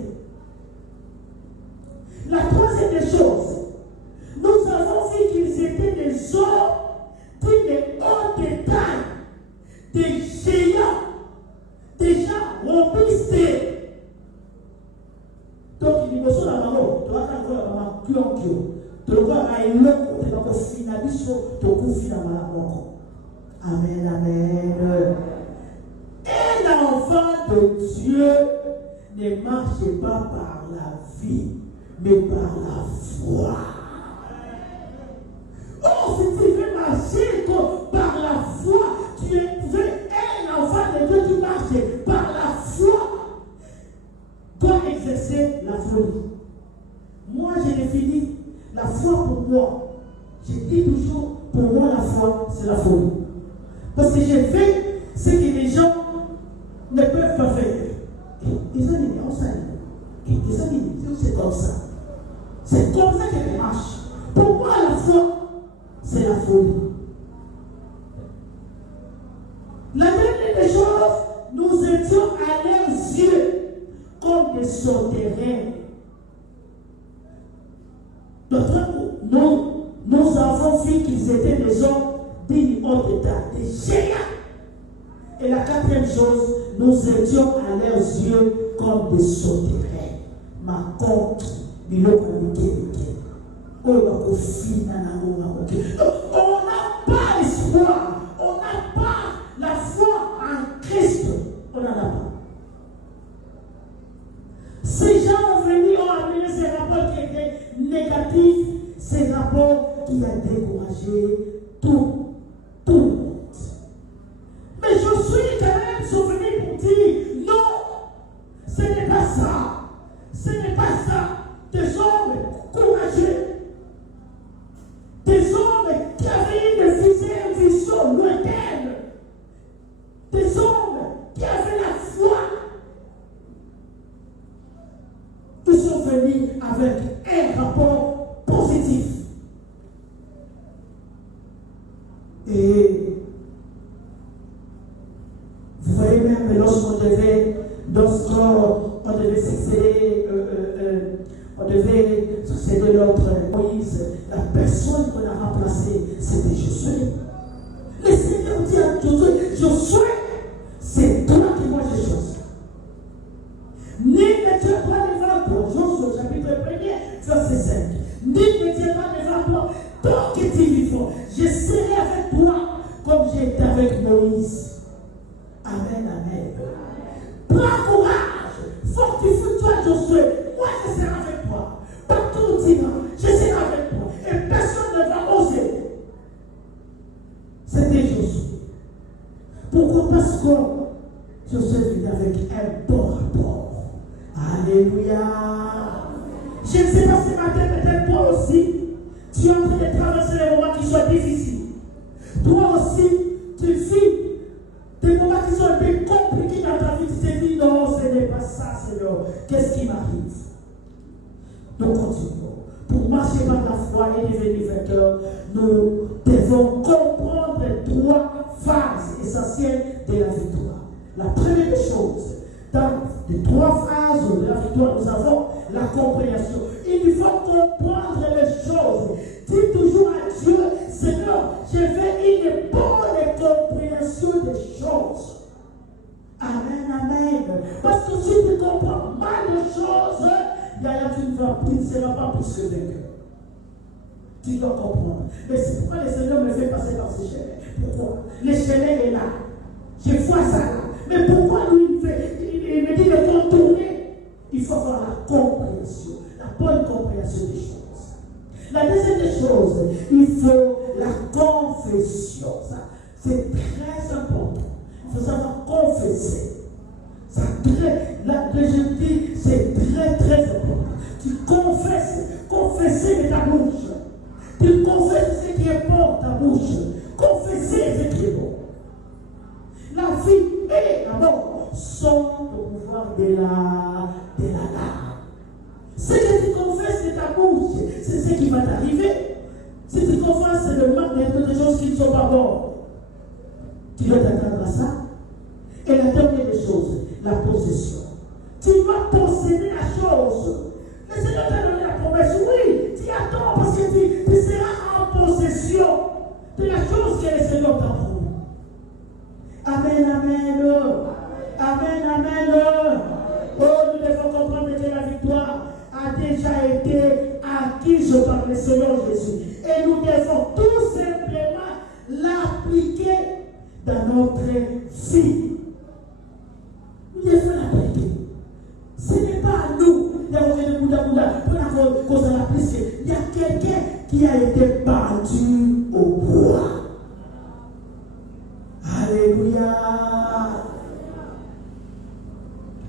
La troisième des choses, nous avons vu qu'ils étaient des hommes de haute taille, des géants, des gens robustes. Donc, il y a des maman, tu vas faire la maman, tu vas Amen, amen. Un enfant de Dieu ne marche pas par la vie, mais par la foi. Oh, si tu veux marcher par la foi, tu es un enfant de Dieu qui marche par la foi, doit exercer la folie. Moi, je définis la foi pour moi. Je dis toujours, pour moi, la foi, c'est la folie. Parce que j'ai fait ce que les gens ne peuvent pas faire. Ils ont dit, on s'en dit, c'est comme ça. C'est comme ça qu'elle marche. Pour moi, la foi, c'est la folie. La dernière des choses, nous étions à leurs yeux comme des sauterelles. Nous avons vu qu'ils étaient des hommes dignes hors d'état, des géants. Et la quatrième chose, nous étions à leurs yeux comme des sauterelles. Ma compte, on n'a pas l'esprit C'est un rapport qui a découragé tout le monde. Mais Josué et Caleb sont venus pour dire non, ce n'est pas ça. Ce n'est pas ça. Des hommes courageux. Des hommes qui avaient une vision lointaine. Des hommes qui avaient la foi. Ils sont venus avec un rapport positif. Et vous voyez même lorsqu'on devait succéder l'autre Moïse, la personne qu'on a remplacée, c'était Josué. Le Seigneur dit à Josué, c'est toi qui moi j'ai choisi. Ni ne tiens pas devant toi, Josué chapitre 1er, verset 5. Ni ne tiens pas devant toi, tant que tu vivras, je serai avec toi comme j'ai été avec Moïse. Amen, amen. Prends courage, fortifie-toi, Josué. Moi, je serai avec toi. Partout où tu vas, je serai avec toi. Et personne ne va oser. C'était Josué. Pourquoi? Parce que Josué venait avec un bon rapport. Alléluia. Je ne sais pas ce matin, peut-être toi aussi, tu es en train de traverser les moments qui sont difficiles. Toi aussi, tu vis des moments qui sont un peu compliqués dans ta vie. Tu te dis, non, ce n'est pas ça, Seigneur. Qu'est-ce qui m'arrive? Nous continuons. Pour marcher par la foi et devenir vainqueur, nous devons comprendre trois phases essentielles de la victoire. La première chose, dans les trois phases de la victoire, nous avons la compréhension. Il faut comprendre les choses. Dis toujours à Dieu, Seigneur, je veux une bonne compréhension des choses. Amen, amen. Parce que si tu comprends mal les choses, tu ne seras pas plus que vainqueur. Tu dois comprendre. Mais c'est pourquoi le Seigneur me fait passer par ces chaînes. Pourquoi? Le chaîne est là. Je vois ça là. Mais pourquoi lui il me dit de contourner? Il faut avoir la compréhension, la bonne compréhension des choses. La deuxième chose, il faut la confession. Ça, c'est très important. Il faut savoir confesser. Ça, je dis, c'est très très important. Tu confesses, confesser de ta bouche. Tu confesses ce qui est bon ta bouche. Confesser ce qui est bon. La vie et la mort sont au pouvoir de la langue. Ce que tu confesses de ta bouche, c'est ce qui va t'arriver. Si tu confesses des choses qui ne sont pas bonnes, tu dois t'attendre à ça. Et la dernière des choses, la possession. Tu vas posséder la chose. Le Seigneur t'a donné la promesse. Oui, tu attends parce que tu seras en possession de la chose que le Seigneur t'a promis. Amen, amen. Amen, amen. Oh, nous devons comprendre que la victoire a déjà été acquise par le Seigneur Jésus. Et nous devons tout simplement l'appliquer dans notre vie. Nous devons l'appliquer. Ce n'est pas à nous de cause de la prise. Il y a quelqu'un qui a été battu au bois. Alléluia.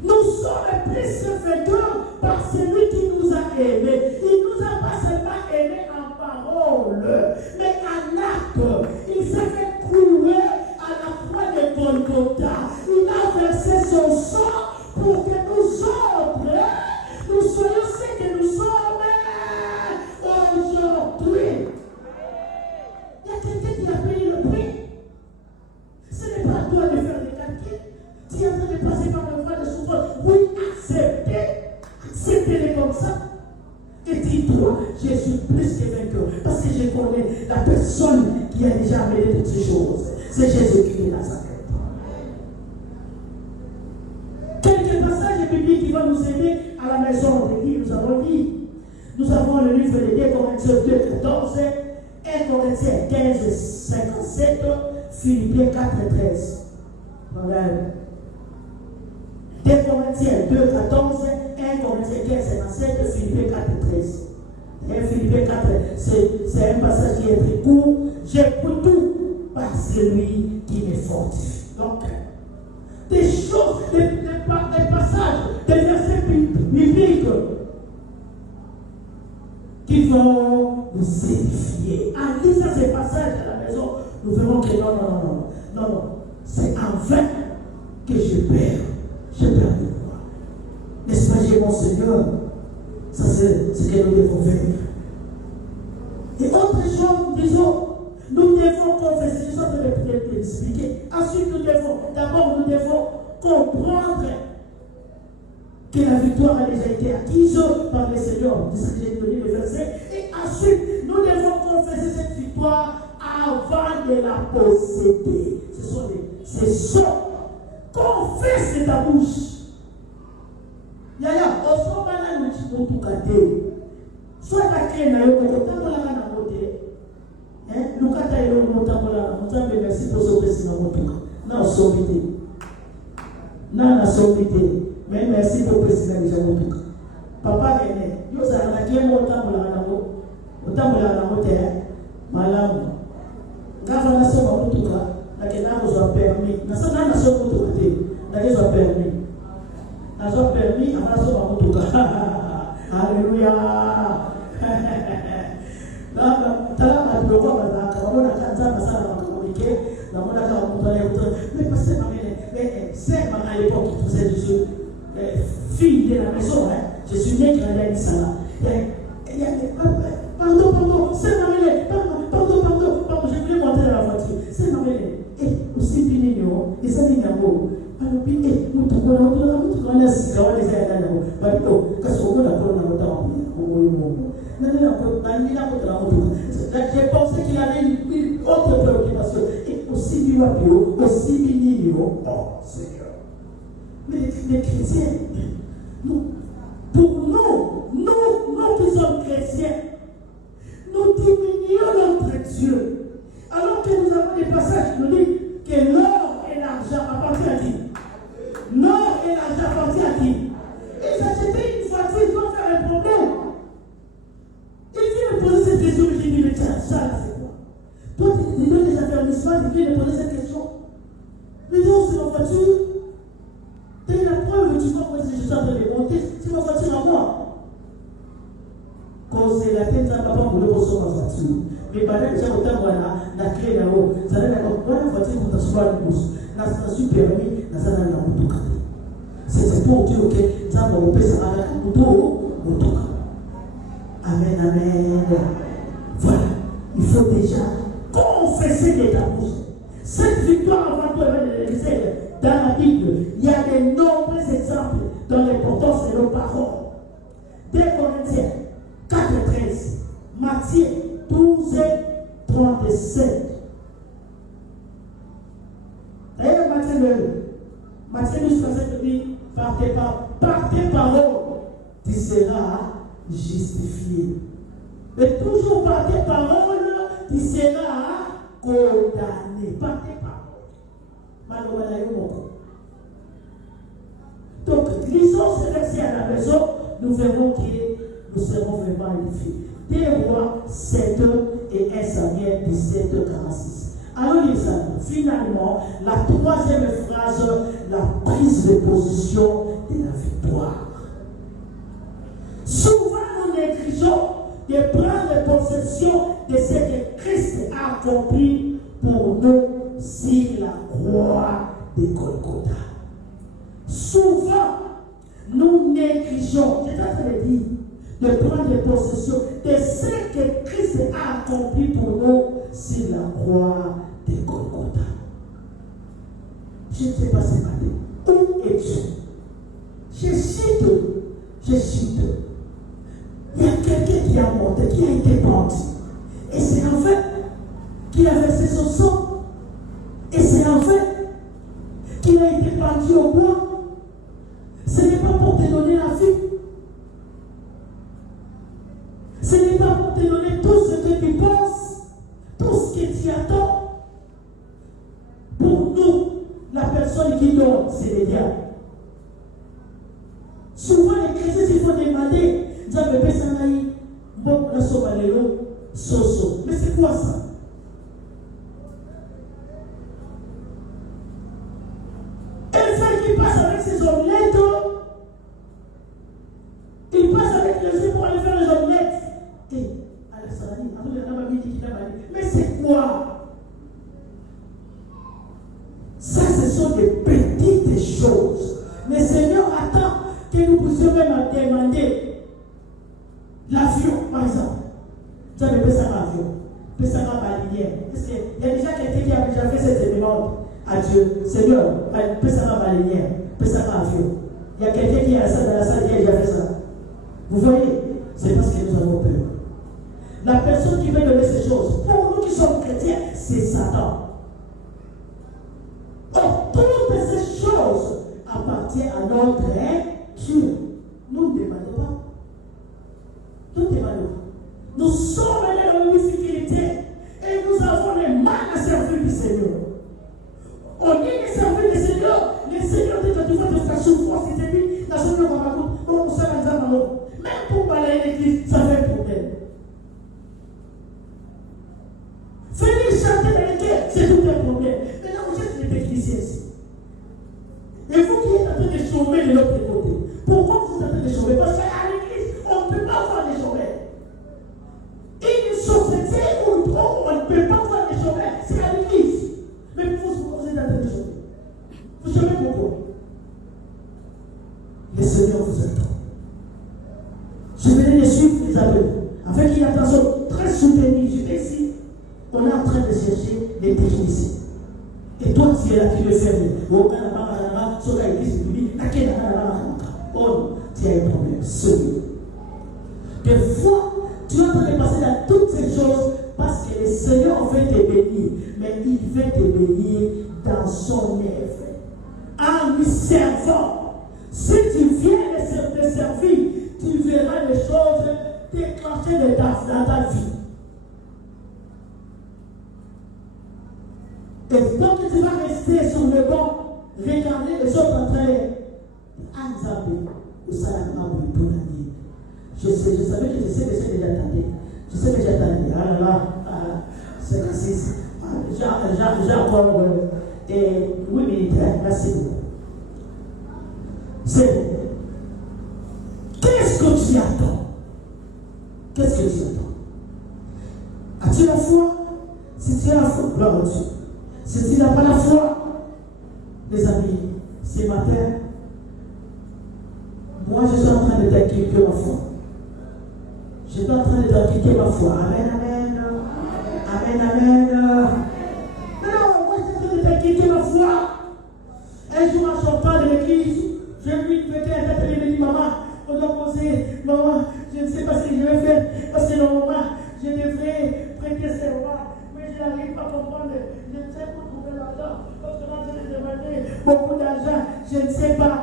Nous sommes plus que vainqueurs par celui qui nous a aimés. Il ne nous a pas seulement aimés en parole, mais en acte. Il s'est fait clouer à la croix de Golgotha. Il a versé son sang pour que nous autres, nous soyons ce que nous sommes aujourd'hui. Il y a quelqu'un qui a payé le prix. Ce n'est pas à toi de faire des calculs. Tu es en train de passer par le voie de souffrance. Oui, acceptez-les comme ça. Et dis-toi, je suis plus que vainqueur. Parce que je connais la personne qui a déjà amené toutes ces choses. C'est Jésus-Christ de Nazareth. Quelques passages bibliques qui vont nous aider à la maison de qui nous avons dit. Nous avons le livre de 2 Corinthiens 2, 14, 1 Corinthiens 15, 57, Philippiens 4, 13. Voilà. 2 Corinthiens 2, 14, 1 Corinthiens 15, 57, Philippiens 4, 13. Et Philippiens 4, c'est c'est un passage qui est très court. J'écoute tout par celui qui me fortifie. Donc, des choses, des passages, des versets bibliques qui vont nous édifier. En lisant ces passages à la maison, nous verrons que non. C'est en vain que je perds de moi. N'est-ce pas, j'ai mon Seigneur? Ça, c'est ce que nous devons faire. Et autre chose, disons, nous devons confesser, je vais l'expliquer. Ensuite, nous devons comprendre que la victoire a déjà été acquise par le Seigneur. C'est ce que j'ai donné le verset. Et ensuite, nous devons confesser cette victoire avant de la posséder. Ce sont confesse de ta bouche. Yaya, osoba na nuchimutu kate. Soit la clé na yo kotambola na mote. Lukata ilo motambola, mutambe merci pour ce président motuka. Na osobite. Na sobite. Mais merci pour le président de motuka. Papa ene, yo za na clé motambola na mo. Motambola na mote malamu. Ngava na soba motuka, na kenako zo permis. Na sana na soba motuka te. Na kezo permis. Nazo permis à la somme motuka. Alléluia. Talama tulikuwa bazaka wanaona kanza sana wakakommuniquer na mwana kama mtu anayekuta mais pas c'est mais c'est à l'époque qui faisait du jeu fille de la maison je suis né quand elle a dit ça là pardon c'est Marie pardon je voulais monter dans la voiture c'est Marie aussi pinino et ça dit n'abo alors puis mutu kuna sika wale za ndani bado kasoko na kona na mota au j'ai pensé qu'il avait une autre préoccupation. Et aussi bio, aussi minio. Oh Seigneur. Mais les chrétiens, pour nous qui sommes chrétiens, nous diminuons notre Dieu. Alors que nous avons des passages qui nous disent que l'or et l'argent appartiennent à qui? L'or et l'argent appartiennent à qui? Et s'acheter une voiture, ils vont faire un problème. Il vient me poser cette question, mais j'ai dit, mais tiens, ça là, c'est quoi? Toi, tu donnes des affermissements, il vient me poser cette question. Mais non, c'est ma voiture. T'as la preuve, tu vois, moi, je suis en train de monter, c'est ma voiture à moi. Quand c'est la tête, ça ne va pas me recevoir ma voiture. Mais pendant que j'ai autant, voilà, la clé là-haut, ça va être voilà la voiture pour t'asseoir une bourse. Là, c'est un permis, là, ça va être un moto. C'est pour dire, ok, ça va me payer, ça va être un moto. Amen. Voilà. Il faut déjà confesser de ta bouche. Cette victoire avant toi de l'église, dans la Bible, il y a de nombreux exemples dans l'importance de nos paroles. 2 Corinthiens 4:13, Matthieu 12:37. D'ailleurs, Matthieu 12:37 dit, par tes paroles, tu seras justifié. Mais toujours par tes paroles, tu seras condamné. Par tes paroles. Donc, lisons ce verset à la maison, nous verrons que nous serons vraiment édifiés. 2 Rois 7 et 1 Samuel 17:46. Alors, finalement, la troisième phrase, la prise de position de la victoire. Souvent, nous négligeons de prendre possession de ce que Christ a accompli pour nous sur la croix de Golgotha. Souvent, nous négligeons, je t'ai dit, de prendre possession de ce que Christ a accompli pour nous sur la croix de Golgotha. Je ne sais pas ce matin. Où es-tu? Je cite. Il y a quelqu'un qui a monté, qui a été pendu. Et c'est en fait qu'il a versé son sang. Et c'est en fait qu'il a été pendu au bois. Ce n'est pas pour te donner la vie. Ce n'est pas pour te donner tout ce que tu penses, tout ce que tu attends. Pour nous, la personne qui donne, c'est le diable. Souvent, les chrétiens, il faut demander, Soso. Mais c'est quoi ça? Un frère qui passe avec ses omelettes, il passe avec les yeux pour aller faire les omelettes. Et à la saladine, mais c'est quoi? Ça, ce sont des petites choses. Le Seigneur attend que nous puissions même demander l'avion, par exemple. Tu as fait ça l'avion, fait ça la lumière. Parce qu'il y a déjà quelqu'un qui a déjà fait cette demande à Dieu. Seigneur, fais ça la lumière, fais ça l'avion. Il y a quelqu'un qui est dans la salle qui a déjà fait ça. Vous voyez, c'est parce que nous avons peur. La personne qui veut donner ces choses, pour nous qui sommes chrétiens, c'est Satan. Or, toutes ces choses appartiennent à notre Dieu. Nous ne demandons pas. Nous ne demandons pas. Nous sommes allés dans une difficulté et nous avons les mal à servir du Seigneur. On est les servir du Seigneur. Le Seigneur dit que tu vas te faire souffrance. Il te dit, la semaine on va pas on s'en va dans le même pour balayer l'église, ça fait un problème. Venir chanter dans l'église, c'est tout un problème. Maintenant, vous êtes des techniciens ici. Et vous qui êtes en train de chômer de l'autre côté, pourquoi vous êtes en train de chômer? Parce qu'à l'église, on ne peut pas voir les chômeurs. Une société où on ne peut pas voir les chômeurs, c'est à l'église. Mais vous êtes en train de chômer. Vous chômez pourquoi? Le Seigneur vous attend. Je venais de suivre Isabelle avec une attention très soutenue. J'étais ici. On est en train de chercher les techniciens. Et toi, tu es là, tu le fais. Oh, tu as un problème. Celui. Des fois, tu es en train de passer dans toutes ces choses parce que le Seigneur veut te bénir. Mais il veut te bénir dans son œuvre. En lui servant. Si tu viens le servir, tu verras les choses déclencher dans ta vie. Et donc tu vas rester sur le banc, regarder les autres en train d'enzaber ou salama ou pour la vie. Je savais que j'attendais. Je sais que j'attendais. Ah là là, 56. J'ai encore 8 minutes. Merci beaucoup. C'est bon. Qu'est-ce que tu attends? Qu'est-ce que tu attends? As-tu la foi? Si tu as la foi, gloire à Dieu. Si tu n'as pas la foi, les amis, ce matin, moi je suis en train de t'inculquer ma foi. Je suis en train de t'inculquer ma foi. Amen, amen. Amen, amen. Non, moi je suis en train de t'inculquer ma foi. Un jour en sortant de l'église, j'ai vu une petite tête et me dit, maman, on doit poser, maman, je ne sais pas ce que je vais faire, parce que normalement, je devrais prêter serment, mais je n'arrive pas à comprendre, je ne sais pas trouver l'argent, parce que là, je vais demander beaucoup d'argent, je ne sais pas.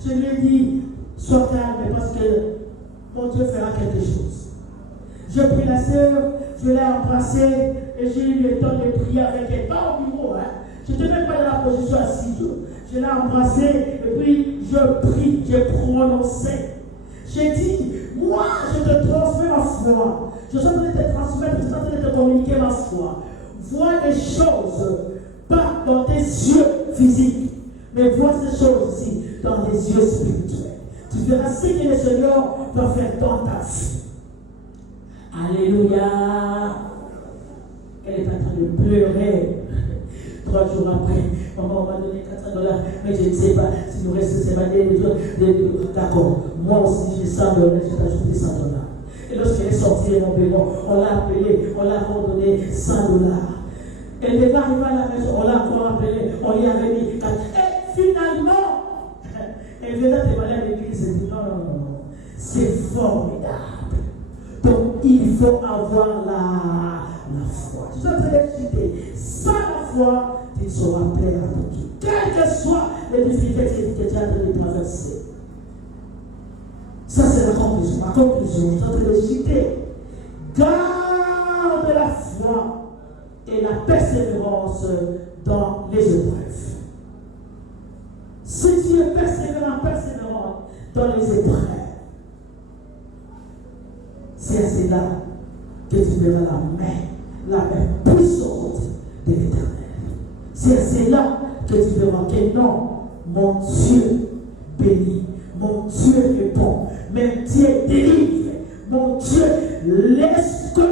Je lui ai dit, sois calme, parce que mon Dieu fera quelque chose. Je prie la sœur, je l'ai embrassée, et j'ai eu le temps de prier avec elle, pas au bureau, hein. Je n'étais même pas dans la position assise. Je l'ai embrassée et puis je prie, j'ai prononcé. J'ai dit, moi je te transmets ma foi. Je suis en train de te transmettre, je suis en train de te communiquer ma foi. Vois les choses, pas dans tes yeux physiques, mais vois ces choses ici, dans les yeux spirituels. Tu verras ce que le Seigneur va faire dans ta vie. Alléluia. Elle est en train de pleurer. 3 jours après, maman m'a donné $400, mais je ne sais pas si nous restons séparés. D'accord, moi aussi j'ai $100, j'ai ajouté $100. Et lorsqu'elle est sortie de mon bureau, on l'a appelée, on l'a redonné $100. Elle n'est pas arrivée à la maison, on l'a encore appelée, on lui avait mis 4. Et finalement, elle venait de demander à l'église, elle dit non, c'est formidable. Donc il faut avoir la foi. Tu dois te l'exciter. Sans la foi, tu seras plein à tout. Quelles que soient les difficultés que tu as en train de traverser. Ça, c'est la conclusion. Ma conclusion, je suis en train de citer. Garde la foi et la persévérance dans les épreuves. Si tu es persévérant dans les épreuves, c'est à cela que tu verras la la main puissante de l'Éternel. C'est là que tu veux manquer. Non, mon Dieu bénit, mon Dieu répond, mon Dieu délivre, mon Dieu laisse que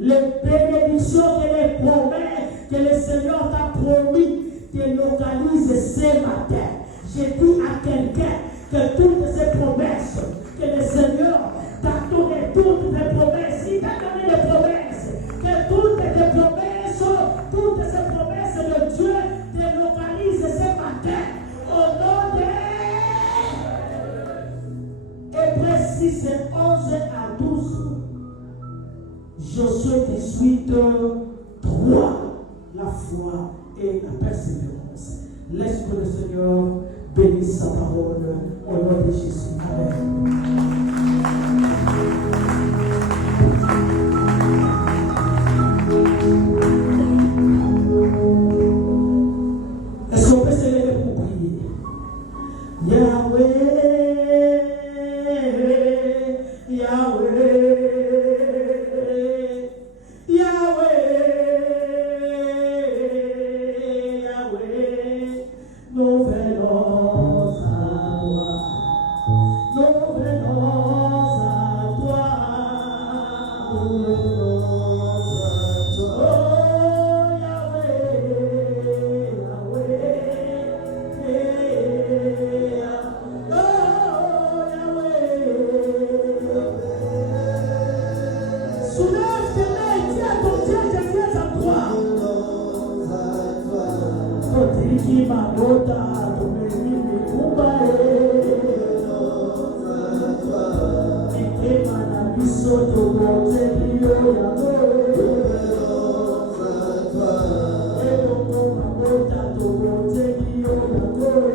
les bénédictions et les promesses que le Seigneur t'a promis te localisent ce matin. J'ai dit à quelqu'un que toutes ces promesses que le Seigneur t'a donné, toutes les promesses, il t'a donné les promesses, que toutes les promesses, toutes ces promesses de Dieu te localisent ce matin au nom de Hébreux 6, 11 à 12. Josué 18, 3, la foi et la persévérance. Laisse que le Seigneur bénisse sa parole au nom de Jésus. Amen. Est-ce qu'on peut se lever pour prier? Yahweh, Yahweh, Yahweh, Yahweh, nous venons à toi, nous venons à toi, nous venons à toi, oh Yahweh, soulève tes mains, dis à ton Dieu, je viens à toi. Totiki magota, tomeni mikubae. Ike manabiso tobote hiyo ya moe. Eloko magota tobote hiyo ya moe.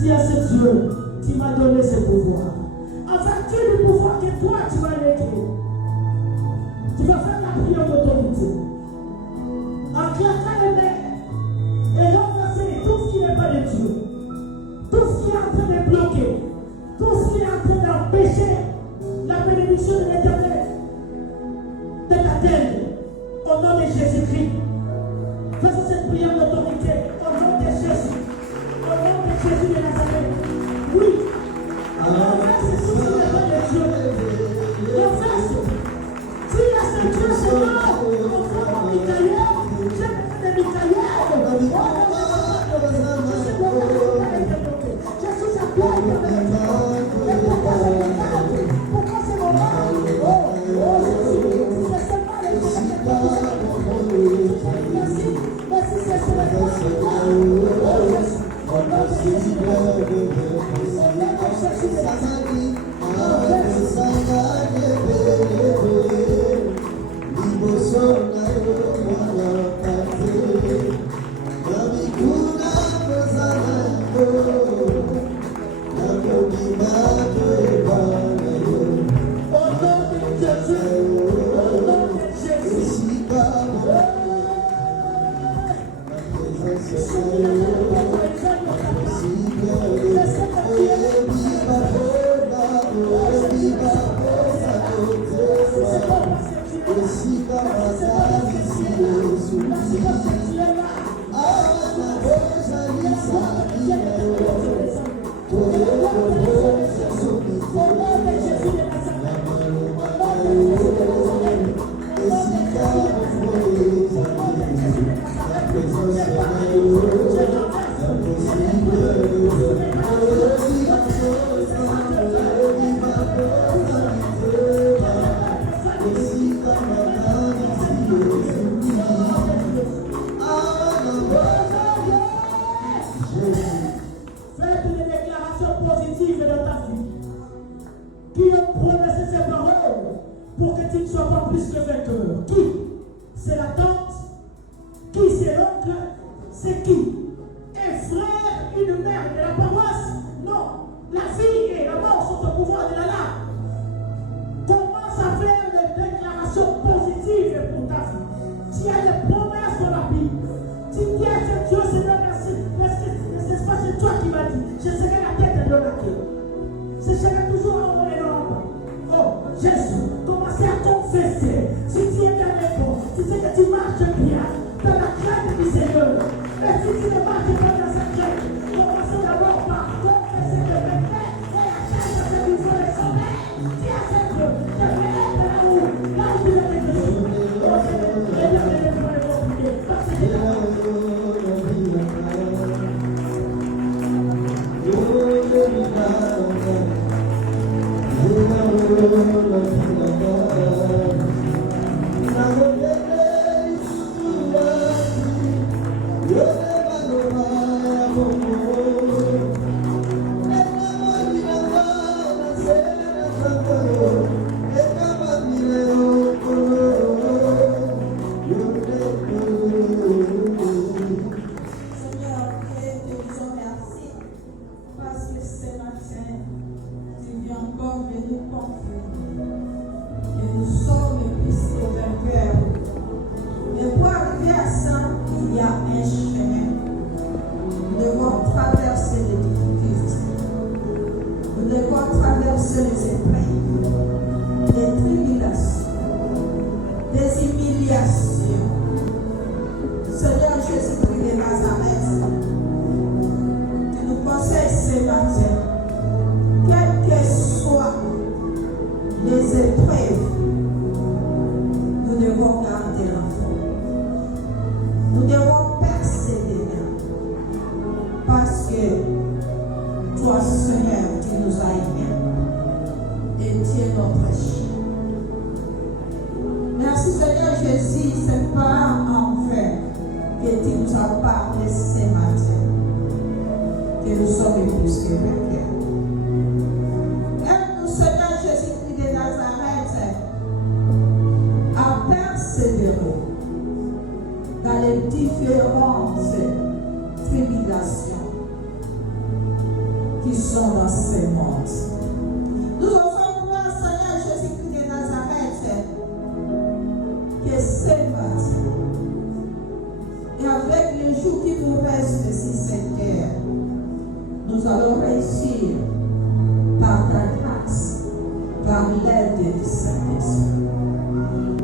Dis à ce Dieu, tu m'as donné ce pouvoir. En vertu du pouvoir que toi tu m'as légué, tu vas faire la prière de Faisons cette prière d'autorité au nom de Jésus. Au nom de Jésus de Nazareth. Oui. Renverse tout ce devant de Dieu. Renverse. Si la ceinture c'est mort, on fait mon mitrailleur. J'ai besoin de mitrailleur. Jésus s'appelle. Pourquoi c'est mon mal? Oh Jésus, c'est seulement les merci, merci, c'est seulement oh Jésus, au nom de Jésus de Nazareth. Au nom de Jésus de Nazareth.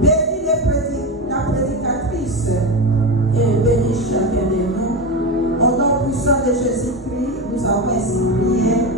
Bénis la prédicatrice et bénis de Jésus-Christ, nous avons ainsi prié.